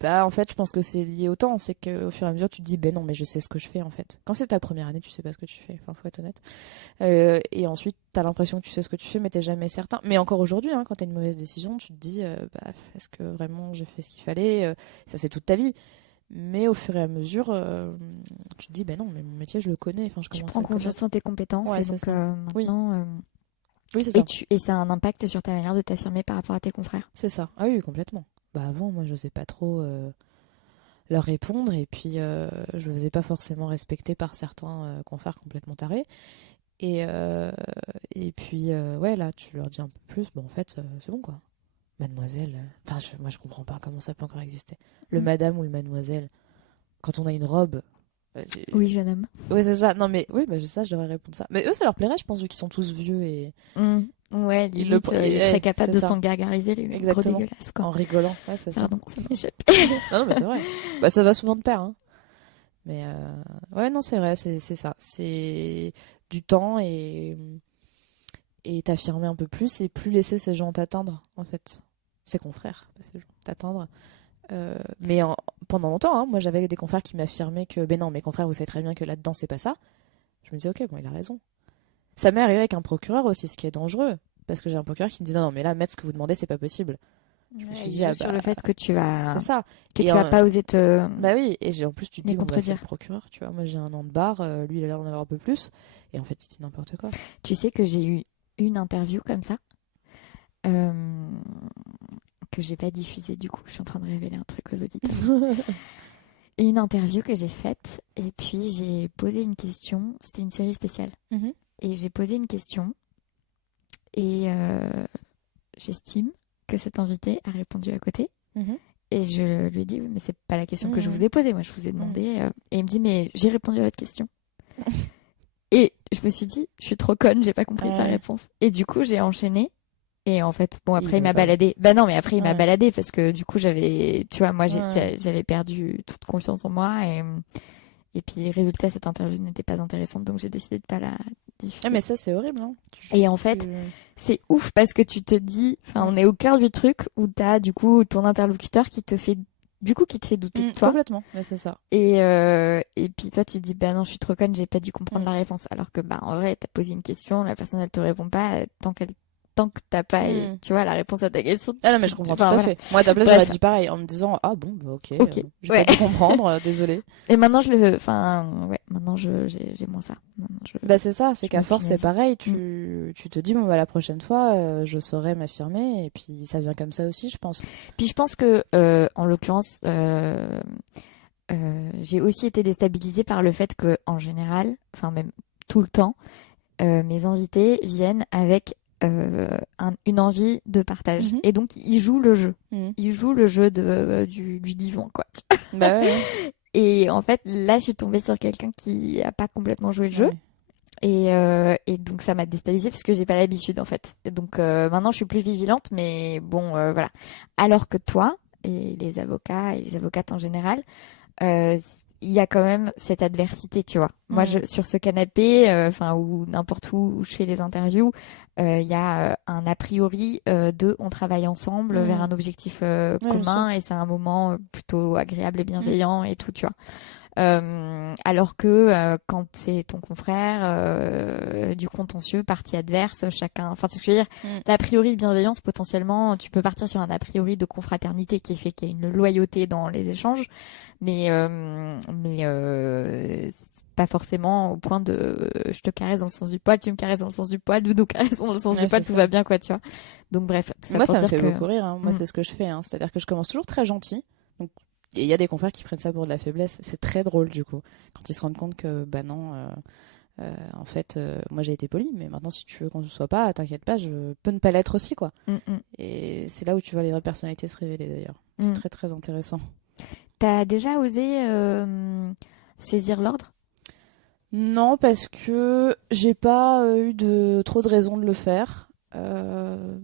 Bah, en fait, je pense que c'est lié au temps. C'est qu'au fur et à mesure, tu te dis, ben non, mais je sais ce que je fais, en fait. Quand c'est ta première année, tu sais pas ce que tu fais. Enfin, faut être honnête. Et ensuite, t'as l'impression que tu sais ce que tu fais, mais t'es jamais certain. Mais encore aujourd'hui, hein, quand t'as une mauvaise décision, tu te dis, bah, est-ce que vraiment j'ai fait ce qu'il fallait? Ça, c'est toute ta vie. Mais au fur et à mesure, tu te dis, ben non, mais mon métier, je le connais. Enfin, tu prends confiance en tes compétences. Ouais, et donc, maintenant, oui, c'est ça. Et ça a un impact sur ta manière de t'affirmer par rapport à tes confrères. C'est ça. Ah oui, complètement. Bah avant, moi, je n'osais pas trop leur répondre et puis je ne faisais pas forcément respecter par certains confrères complètement tarés. Et puis, ouais, là, tu leur dis un peu plus, bon, en fait, c'est bon, quoi. Mademoiselle, enfin, moi, je comprends pas comment ça peut encore exister. Le madame ou le mademoiselle, quand on a une robe. Oui, jeune homme. Oui, c'est ça. Non, mais oui, bah, ça, je devrais répondre ça. Mais eux, ça leur plairait, je pense, vu qu'ils sont tous vieux et. Ouais, limite, ils seraient capables de s'en gargariser, les gros dégueulasses, quoi. En rigolant, ouais, c'est ça. Pardon, ça m'échappe. Non, mais c'est vrai. Bah, ça va souvent de pair, hein. Mais ouais, non, c'est vrai, c'est ça. C'est du temps et t'affirmer un peu plus et plus laisser ces gens t'atteindre, en fait. Ces confrères, pas ces gens t'atteindre. Mais pendant longtemps, hein, moi, j'avais des confrères qui m'affirmaient que, ben non, mes confrères, vous savez très bien que là-dedans, c'est pas ça. Je me disais, ok, bon, il a raison. Ça m'est arrivé avec un procureur aussi, ce qui est dangereux. parce que j'ai un procureur qui me dit non mais là maître, ce que vous demandez c'est pas possible. Je me suis dit sur le fait que tu vas c'est ça, que tu vas pas oser te bah oui, et en plus tu te dis contredire. C'est le procureur, tu vois, moi j'ai un an de barre, lui il a l'air d'en avoir un peu plus, et en fait c'était n'importe quoi. Tu sais que j'ai eu une interview comme ça que j'ai pas diffusée, du coup je suis en train de révéler un truc aux auditeurs. Une interview que j'ai faite, et puis j'ai posé une question, c'était une série spéciale, et j'ai posé une question, et j'estime que cet invité a répondu à côté, et je lui ai dit, oui, mais c'est pas la question que je vous ai posée, moi je vous ai demandé, et il me dit, mais j'ai répondu à votre question. Et je me suis dit, je suis trop conne, j'ai pas compris sa réponse. Et du coup, j'ai enchaîné. Et en fait, bon, après, il m'a baladé. Bah non, mais après, il m'a baladé parce que du coup, j'avais, tu vois, moi, j'avais perdu toute confiance en moi. Et puis, résultat, cette interview n'était pas intéressante. Donc, j'ai décidé de pas la diffuser. Ah, mais ça, c'est horrible, hein. Et en fait, c'est ouf parce que tu te dis, enfin, on est au cœur du truc où t'as, du coup, ton interlocuteur qui te fait douter de toi. Complètement, mais c'est ça. Et puis toi, tu te dis, bah non, je suis trop conne, j'ai pas dû comprendre la réponse. Alors que, bah, en vrai, t'as posé une question, la personne, elle te répond pas, tant que t'as pas, tu vois, la réponse à ta question. Ah non, mais je comprends tout à fait. Moi, à ta place, j'aurais dit pareil, en me disant, ah bon, bah ok, je vais pas tout comprendre, désolé. Et maintenant, maintenant, j'ai moins ça. Bah, c'est ça, c'est qu'à force, c'est pareil, tu te dis, bon, bah, la prochaine fois, je saurai m'affirmer, et puis ça vient comme ça aussi, je pense. Puis je pense que, en l'occurrence, j'ai aussi été déstabilisée par le fait que, en général, enfin, même tout le temps, mes invités viennent avec une envie de partage. Et donc, ils jouent le jeu. Ils jouent le jeu du divan, quoi. Bah ouais. Et en fait, là, je suis tombée sur quelqu'un qui a pas complètement joué le jeu. Et donc, ça m'a déstabilisée parce que j'ai pas l'habitude, en fait. Et donc, maintenant, je suis plus vigilante, mais bon, voilà. Alors que toi, et les avocats et les avocates en général, il y a quand même cette adversité, tu vois. Moi, sur ce canapé, ou n'importe où je fais les interviews, il y a un a priori on travaille ensemble vers un objectif commun, et c'est un moment plutôt agréable et bienveillant et tout, tu vois. Alors que quand c'est ton confrère, du contentieux, partie adverse, chacun, enfin, tu sais ce que je veux dire, l'a priori de bienveillance, potentiellement, tu peux partir sur un a priori de confraternité qui fait qu'il y a une loyauté dans les échanges, mais pas forcément au point de je te caresse dans le sens du poil, tu me caresses dans le sens du poil, Doudou caresse dans le sens du poil, tout va bien, quoi, tu vois. Donc bref, tout ça moi, pour ça me dire fait que... beaucoup rire, hein. Moi, c'est ce que je fais, hein. C'est-à-dire que je commence toujours très gentil. Donc, et il y a des confrères qui prennent ça pour de la faiblesse. C'est très drôle, du coup, quand ils se rendent compte que, bah non, en fait, moi j'ai été polie, mais maintenant, si tu veux qu'on ne soit pas, t'inquiète pas, je peux ne pas l'être aussi, quoi. Et c'est là où tu vois les vraies personnalités se révéler, d'ailleurs. C'est très, très intéressant. T'as déjà osé saisir l'ordre? Non, parce que j'ai pas eu trop de raisons de le faire,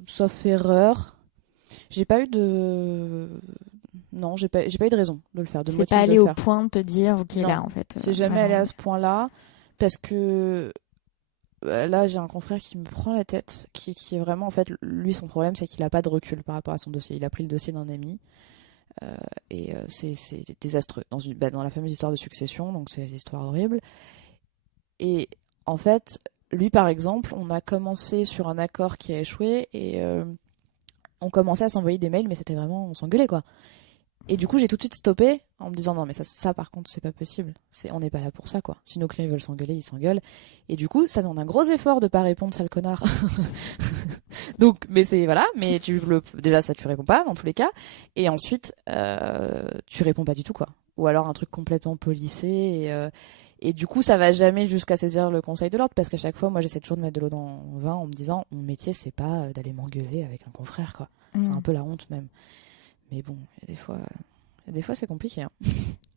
sauf erreur. J'ai pas eu de... Non, j'ai pas eu de raison de le faire, de C'est motif pas de allé le au faire. point de te dire, ok, Non, là, en fait. c'est jamais allé à ce point-là, parce que là, j'ai un confrère qui me prend la tête, qui est vraiment, en fait, lui, son problème, c'est qu'il a pas de recul par rapport à son dossier. Il a pris le dossier d'un ami, et c'est désastreux. Dans la fameuse histoire de succession, donc c'est des histoires horribles. Et en fait, lui, par exemple, on a commencé sur un accord qui a échoué, et on commençait à s'envoyer des mails, mais c'était vraiment, on s'engueulait, quoi. Et du coup, j'ai tout de suite stoppé en me disant non, mais ça par contre, c'est pas possible. On n'est pas là pour ça, quoi. Si nos clients ils veulent s'engueuler, ils s'engueulent. Et du coup, ça demande un gros effort de pas répondre, sale connard. Donc, mais voilà, mais déjà ça tu réponds pas dans tous les cas. Et ensuite, tu réponds pas du tout, quoi. Ou alors un truc complètement polissé. Et du coup, ça va jamais jusqu'à saisir le conseil de l'ordre, parce qu'à chaque fois, moi, j'essaie toujours de mettre de l'eau dans le vin en me disant mon métier, c'est pas d'aller m'engueuler avec un confrère, quoi. C'est un peu la honte même. Mais bon, il y a des fois c'est compliqué, hein.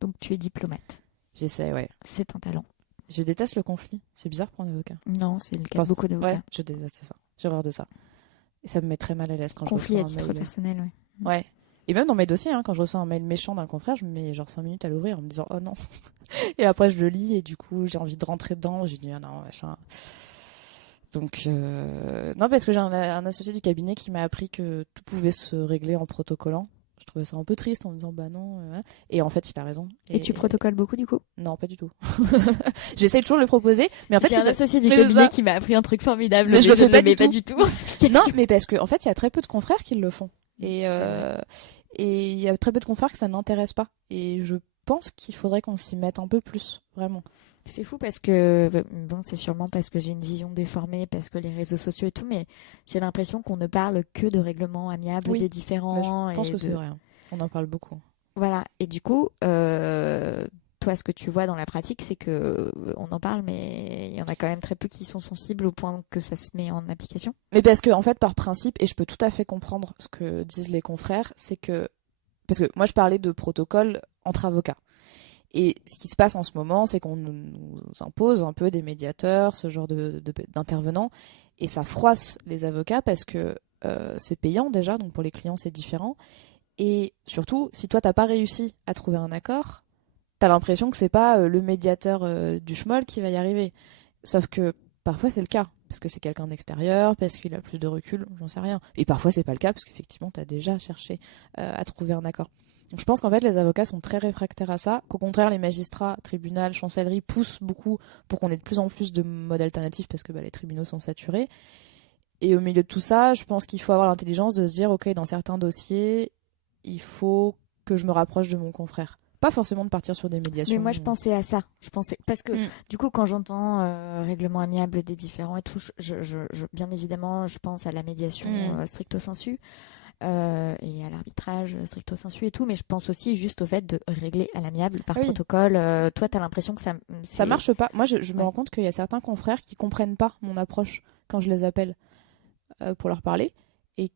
Donc tu es diplomate. J'essaie, ouais. C'est un talent. Je déteste le conflit. C'est bizarre pour un avocat. Non, c'est le cas de beaucoup d'avocats. Ouais, je déteste ça. J'ai horreur de ça. Et ça me met très mal à l'aise quand conflit je reçois un mail. Conflit à titre personnel, ouais. Ouais. Et même dans mes dossiers, hein, quand je reçois un mail méchant d'un confrère, je me mets genre 5 minutes à l'ouvrir en me disant oh non. Et après je le lis et du coup j'ai envie de rentrer dedans. Je dis ah non, machin. Donc, non, parce que j'ai un associé du cabinet qui m'a appris que tout pouvait se régler en protocolant. Je trouvais ça un peu triste en me disant bah non. Et en fait, il a raison. Et tu protocoles beaucoup du coup? Non, pas du tout. J'essaie toujours de le proposer, mais en fait, j'ai un associé du mais cabinet qui m'a appris un truc formidable, mais je le fais pas du tout. Non, mais parce que en fait, il y a très peu de confrères qui le font. Et il y a très peu de confrères que ça n'intéresse pas. Et je pense qu'il faudrait qu'on s'y mette un peu plus, vraiment. C'est fou parce que, bon, c'est sûrement parce que j'ai une vision déformée, parce que les réseaux sociaux et tout, mais j'ai l'impression qu'on ne parle que de règlements amiables des différends. Mais je pense que c'est vrai. On en parle beaucoup. Voilà. Et du coup, toi, ce que tu vois dans la pratique, c'est que on en parle, mais il y en a quand même très peu qui sont sensibles au point que ça se met en application. Mais parce que, en fait, par principe, et je peux tout à fait comprendre ce que disent les confrères, c'est que, parce que moi, je parlais de protocole entre avocats. Et ce qui se passe en ce moment, c'est qu'on nous impose un peu des médiateurs, ce genre d'intervenants, et ça froisse les avocats parce que c'est payant déjà, donc pour les clients c'est différent. Et surtout, si toi t'as pas réussi à trouver un accord, t'as l'impression que c'est pas le médiateur du schmoll qui va y arriver. Sauf que parfois c'est le cas, parce que c'est quelqu'un d'extérieur, parce qu'il a plus de recul, j'en sais rien. Et parfois c'est pas le cas, parce qu'effectivement t'as déjà cherché à trouver un accord. Donc je pense qu'en fait les avocats sont très réfractaires à ça, qu'au contraire les magistrats, tribunal, chancellerie poussent beaucoup pour qu'on ait de plus en plus de modes alternatifs parce que les tribunaux sont saturés. Et au milieu de tout ça, je pense qu'il faut avoir l'intelligence de se dire ok, dans certains dossiers, il faut que je me rapproche de mon confrère. Pas forcément de partir sur des médiations. Mais moi je pensais à ça, parce que du coup quand j'entends règlement amiable des différends et tout, bien évidemment je pense à la médiation stricto sensu. Et à l'arbitrage stricto sensu et tout, mais je pense aussi juste au fait de régler à l'amiable par protocole. Toi, t'as l'impression que ça marche pas. Moi, je me rends compte qu'il y a certains confrères qui comprennent pas mon approche quand je les appelle pour leur parler. Et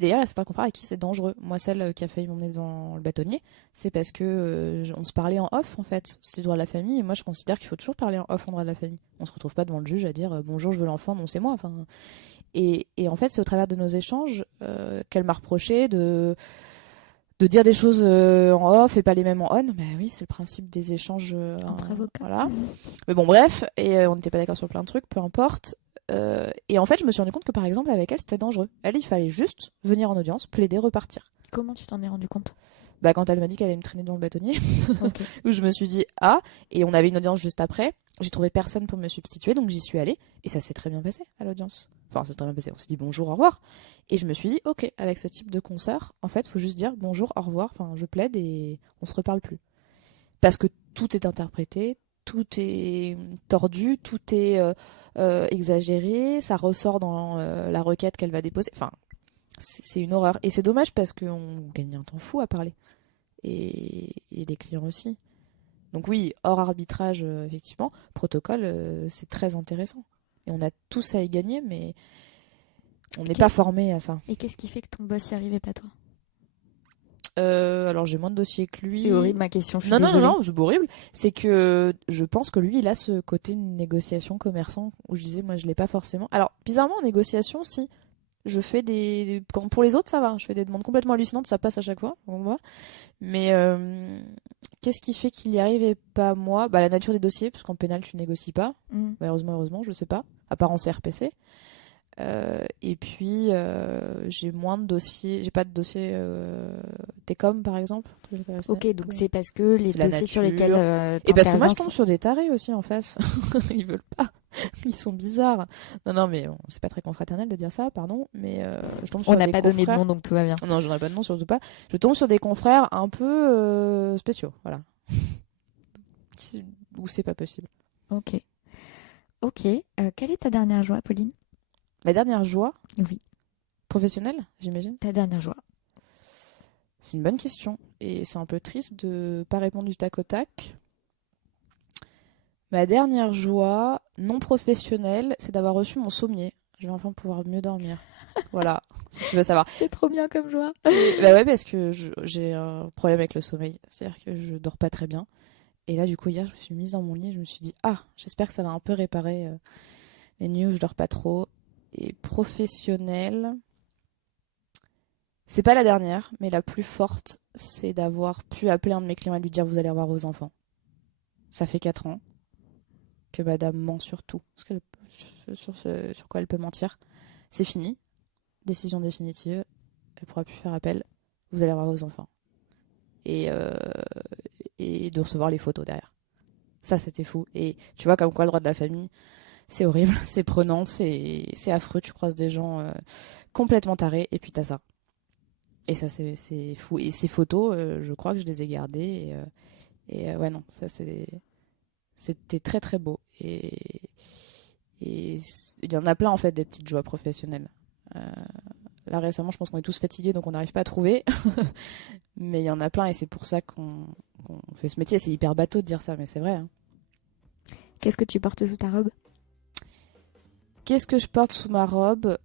d'ailleurs, il y a certains confrères à qui c'est dangereux. Moi, celle qui a failli m'emmener devant le bâtonnier, c'est parce que on se parlait en off, en fait. C'était le droit de la famille, et moi, je considère qu'il faut toujours parler en off en droit de la famille. On se retrouve pas devant le juge à dire bonjour, je veux l'enfant, non, c'est moi. Enfin, et en fait, c'est au travers de nos échanges qu'elle m'a reproché de dire des choses en off et pas les mêmes en on. Mais oui, c'est le principe des échanges entre avocats. Voilà. Mais bon, bref, et on n'était pas d'accord sur plein de trucs, peu importe. Et en fait, je me suis rendu compte que par exemple, avec elle, c'était dangereux. Elle, il fallait juste venir en audience, plaider, repartir. Comment tu t'en es rendu compte? Quand elle m'a dit qu'elle allait me traîner dans le bâtonnier, où je me suis dit ah, et on avait une audience juste après. J'ai trouvé personne pour me substituer, donc j'y suis allée, et ça s'est très bien passé à l'audience. Enfin, ça s'est très bien passé. On s'est dit bonjour, au revoir. Et je me suis dit, ok, avec ce type de consoeur, en fait, faut juste dire bonjour, au revoir, enfin, je plaide et on se reparle plus. Parce que tout est interprété, tout est tordu, tout est exagéré, ça ressort dans la requête qu'elle va déposer. Enfin, c'est une horreur. Et c'est dommage parce qu'on gagne un temps fou à parler. Et les clients aussi. Donc oui, hors arbitrage, effectivement, protocole, c'est très intéressant. Et on a tous à y gagner, mais on n'est pas formé à ça. Et qu'est-ce qui fait que ton boss y arrivait pas, toi? Alors j'ai moins de dossiers que lui. C'est horrible ma question, je suis désolée. Non, c'est horrible. C'est que je pense que lui, il a ce côté négociation commerçant où je disais, moi je l'ai pas forcément. Alors bizarrement en négociation, si. Je fais pour les autres, ça va. Je fais des demandes complètement hallucinantes, ça passe à chaque fois. Mais qu'est-ce qui fait qu'il y arrive et pas moi? La nature des dossiers, parce qu'en pénal, tu négocies pas. Heureusement, je sais pas. À part en CRPC. Et puis, j'ai moins de dossiers. J'ai pas de dossier Técom, par exemple. Ok, donc c'est parce que les dossiers sur lesquels et parce que moi, je tombe sur des tarés aussi en face. Ils veulent pas. Ils sont bizarres. Non, mais bon, c'est pas très confraternel de dire ça, pardon. Mais je tombe sur On n'a pas donné de nom, donc tout va bien. Non, j'en ai pas de nom, surtout pas. Je tombe sur des confrères un peu spéciaux, voilà. Où c'est pas possible. Ok. Quelle est ta dernière joie, Pauline? Ma dernière joie? Oui. Professionnelle, j'imagine? Ta dernière joie? C'est une bonne question. Et c'est un peu triste de pas répondre du tac au tac. Ma dernière joie non professionnelle, c'est d'avoir reçu mon sommier. Je vais enfin pouvoir mieux dormir. Voilà, si tu veux savoir. C'est trop bien comme joie. Ouais, parce que j'ai un problème avec le sommeil. C'est-à-dire que je dors pas très bien. Et là, du coup, hier, je me suis mise dans mon lit et je me suis dit, ah, j'espère que ça va un peu réparer les nuits où je dors pas trop. Et professionnelle, c'est pas la dernière, mais la plus forte, c'est d'avoir pu appeler un de mes clients et lui dire, vous allez avoir vos enfants. Ça fait 4 ans que madame ment sur tout, sur quoi elle peut mentir. C'est fini. Décision définitive. Elle pourra plus faire appel. vous allez avoir vos enfants. Et de recevoir les photos derrière. Ça, c'était fou. Et tu vois, comme quoi le droit de la famille, c'est horrible, c'est prenant, c'est affreux. Tu croises des gens complètement tarés, et puis t'as ça. Et ça, c'est fou. Et ces photos, je crois que je les ai gardées. Ouais, non, ça, c'était très, très beau. Et il y en a plein, en fait, des petites joies professionnelles. Là, récemment, je pense qu'on est tous fatigués, donc on n'arrive pas à trouver. Mais il y en a plein, et c'est pour ça qu'on fait ce métier. C'est hyper bateau de dire ça, mais c'est vrai. Hein. Qu'est-ce que tu portes sous ta robe? Qu'est-ce que je porte sous ma robe?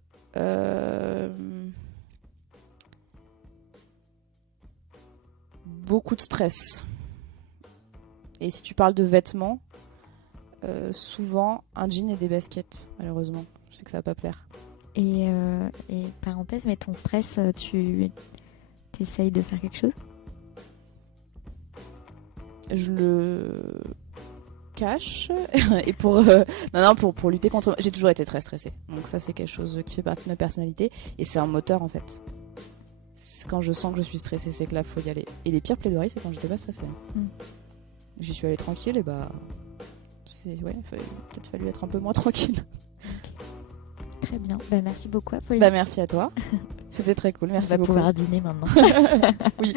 Beaucoup de stress. Et si tu parles de vêtements, souvent un jean et des baskets, malheureusement. Je sais que ça va pas plaire. Et parenthèse, mais ton stress, tu essayes de faire quelque chose? Je le cache. Et pour lutter contre... J'ai toujours été très stressée. Donc ça, c'est quelque chose qui fait partie de ma personnalité. Et c'est un moteur, en fait. Quand je sens que je suis stressée, c'est que là, faut y aller. Et les pires plaidoiries, c'est quand j'étais pas stressée. J'y suis allée tranquille, et bah... il peut-être fallu être un peu moins tranquille. Très bien. Merci beaucoup, Apolline. Merci à toi. C'était très cool. Merci beaucoup. On va pouvoir dîner maintenant. Oui.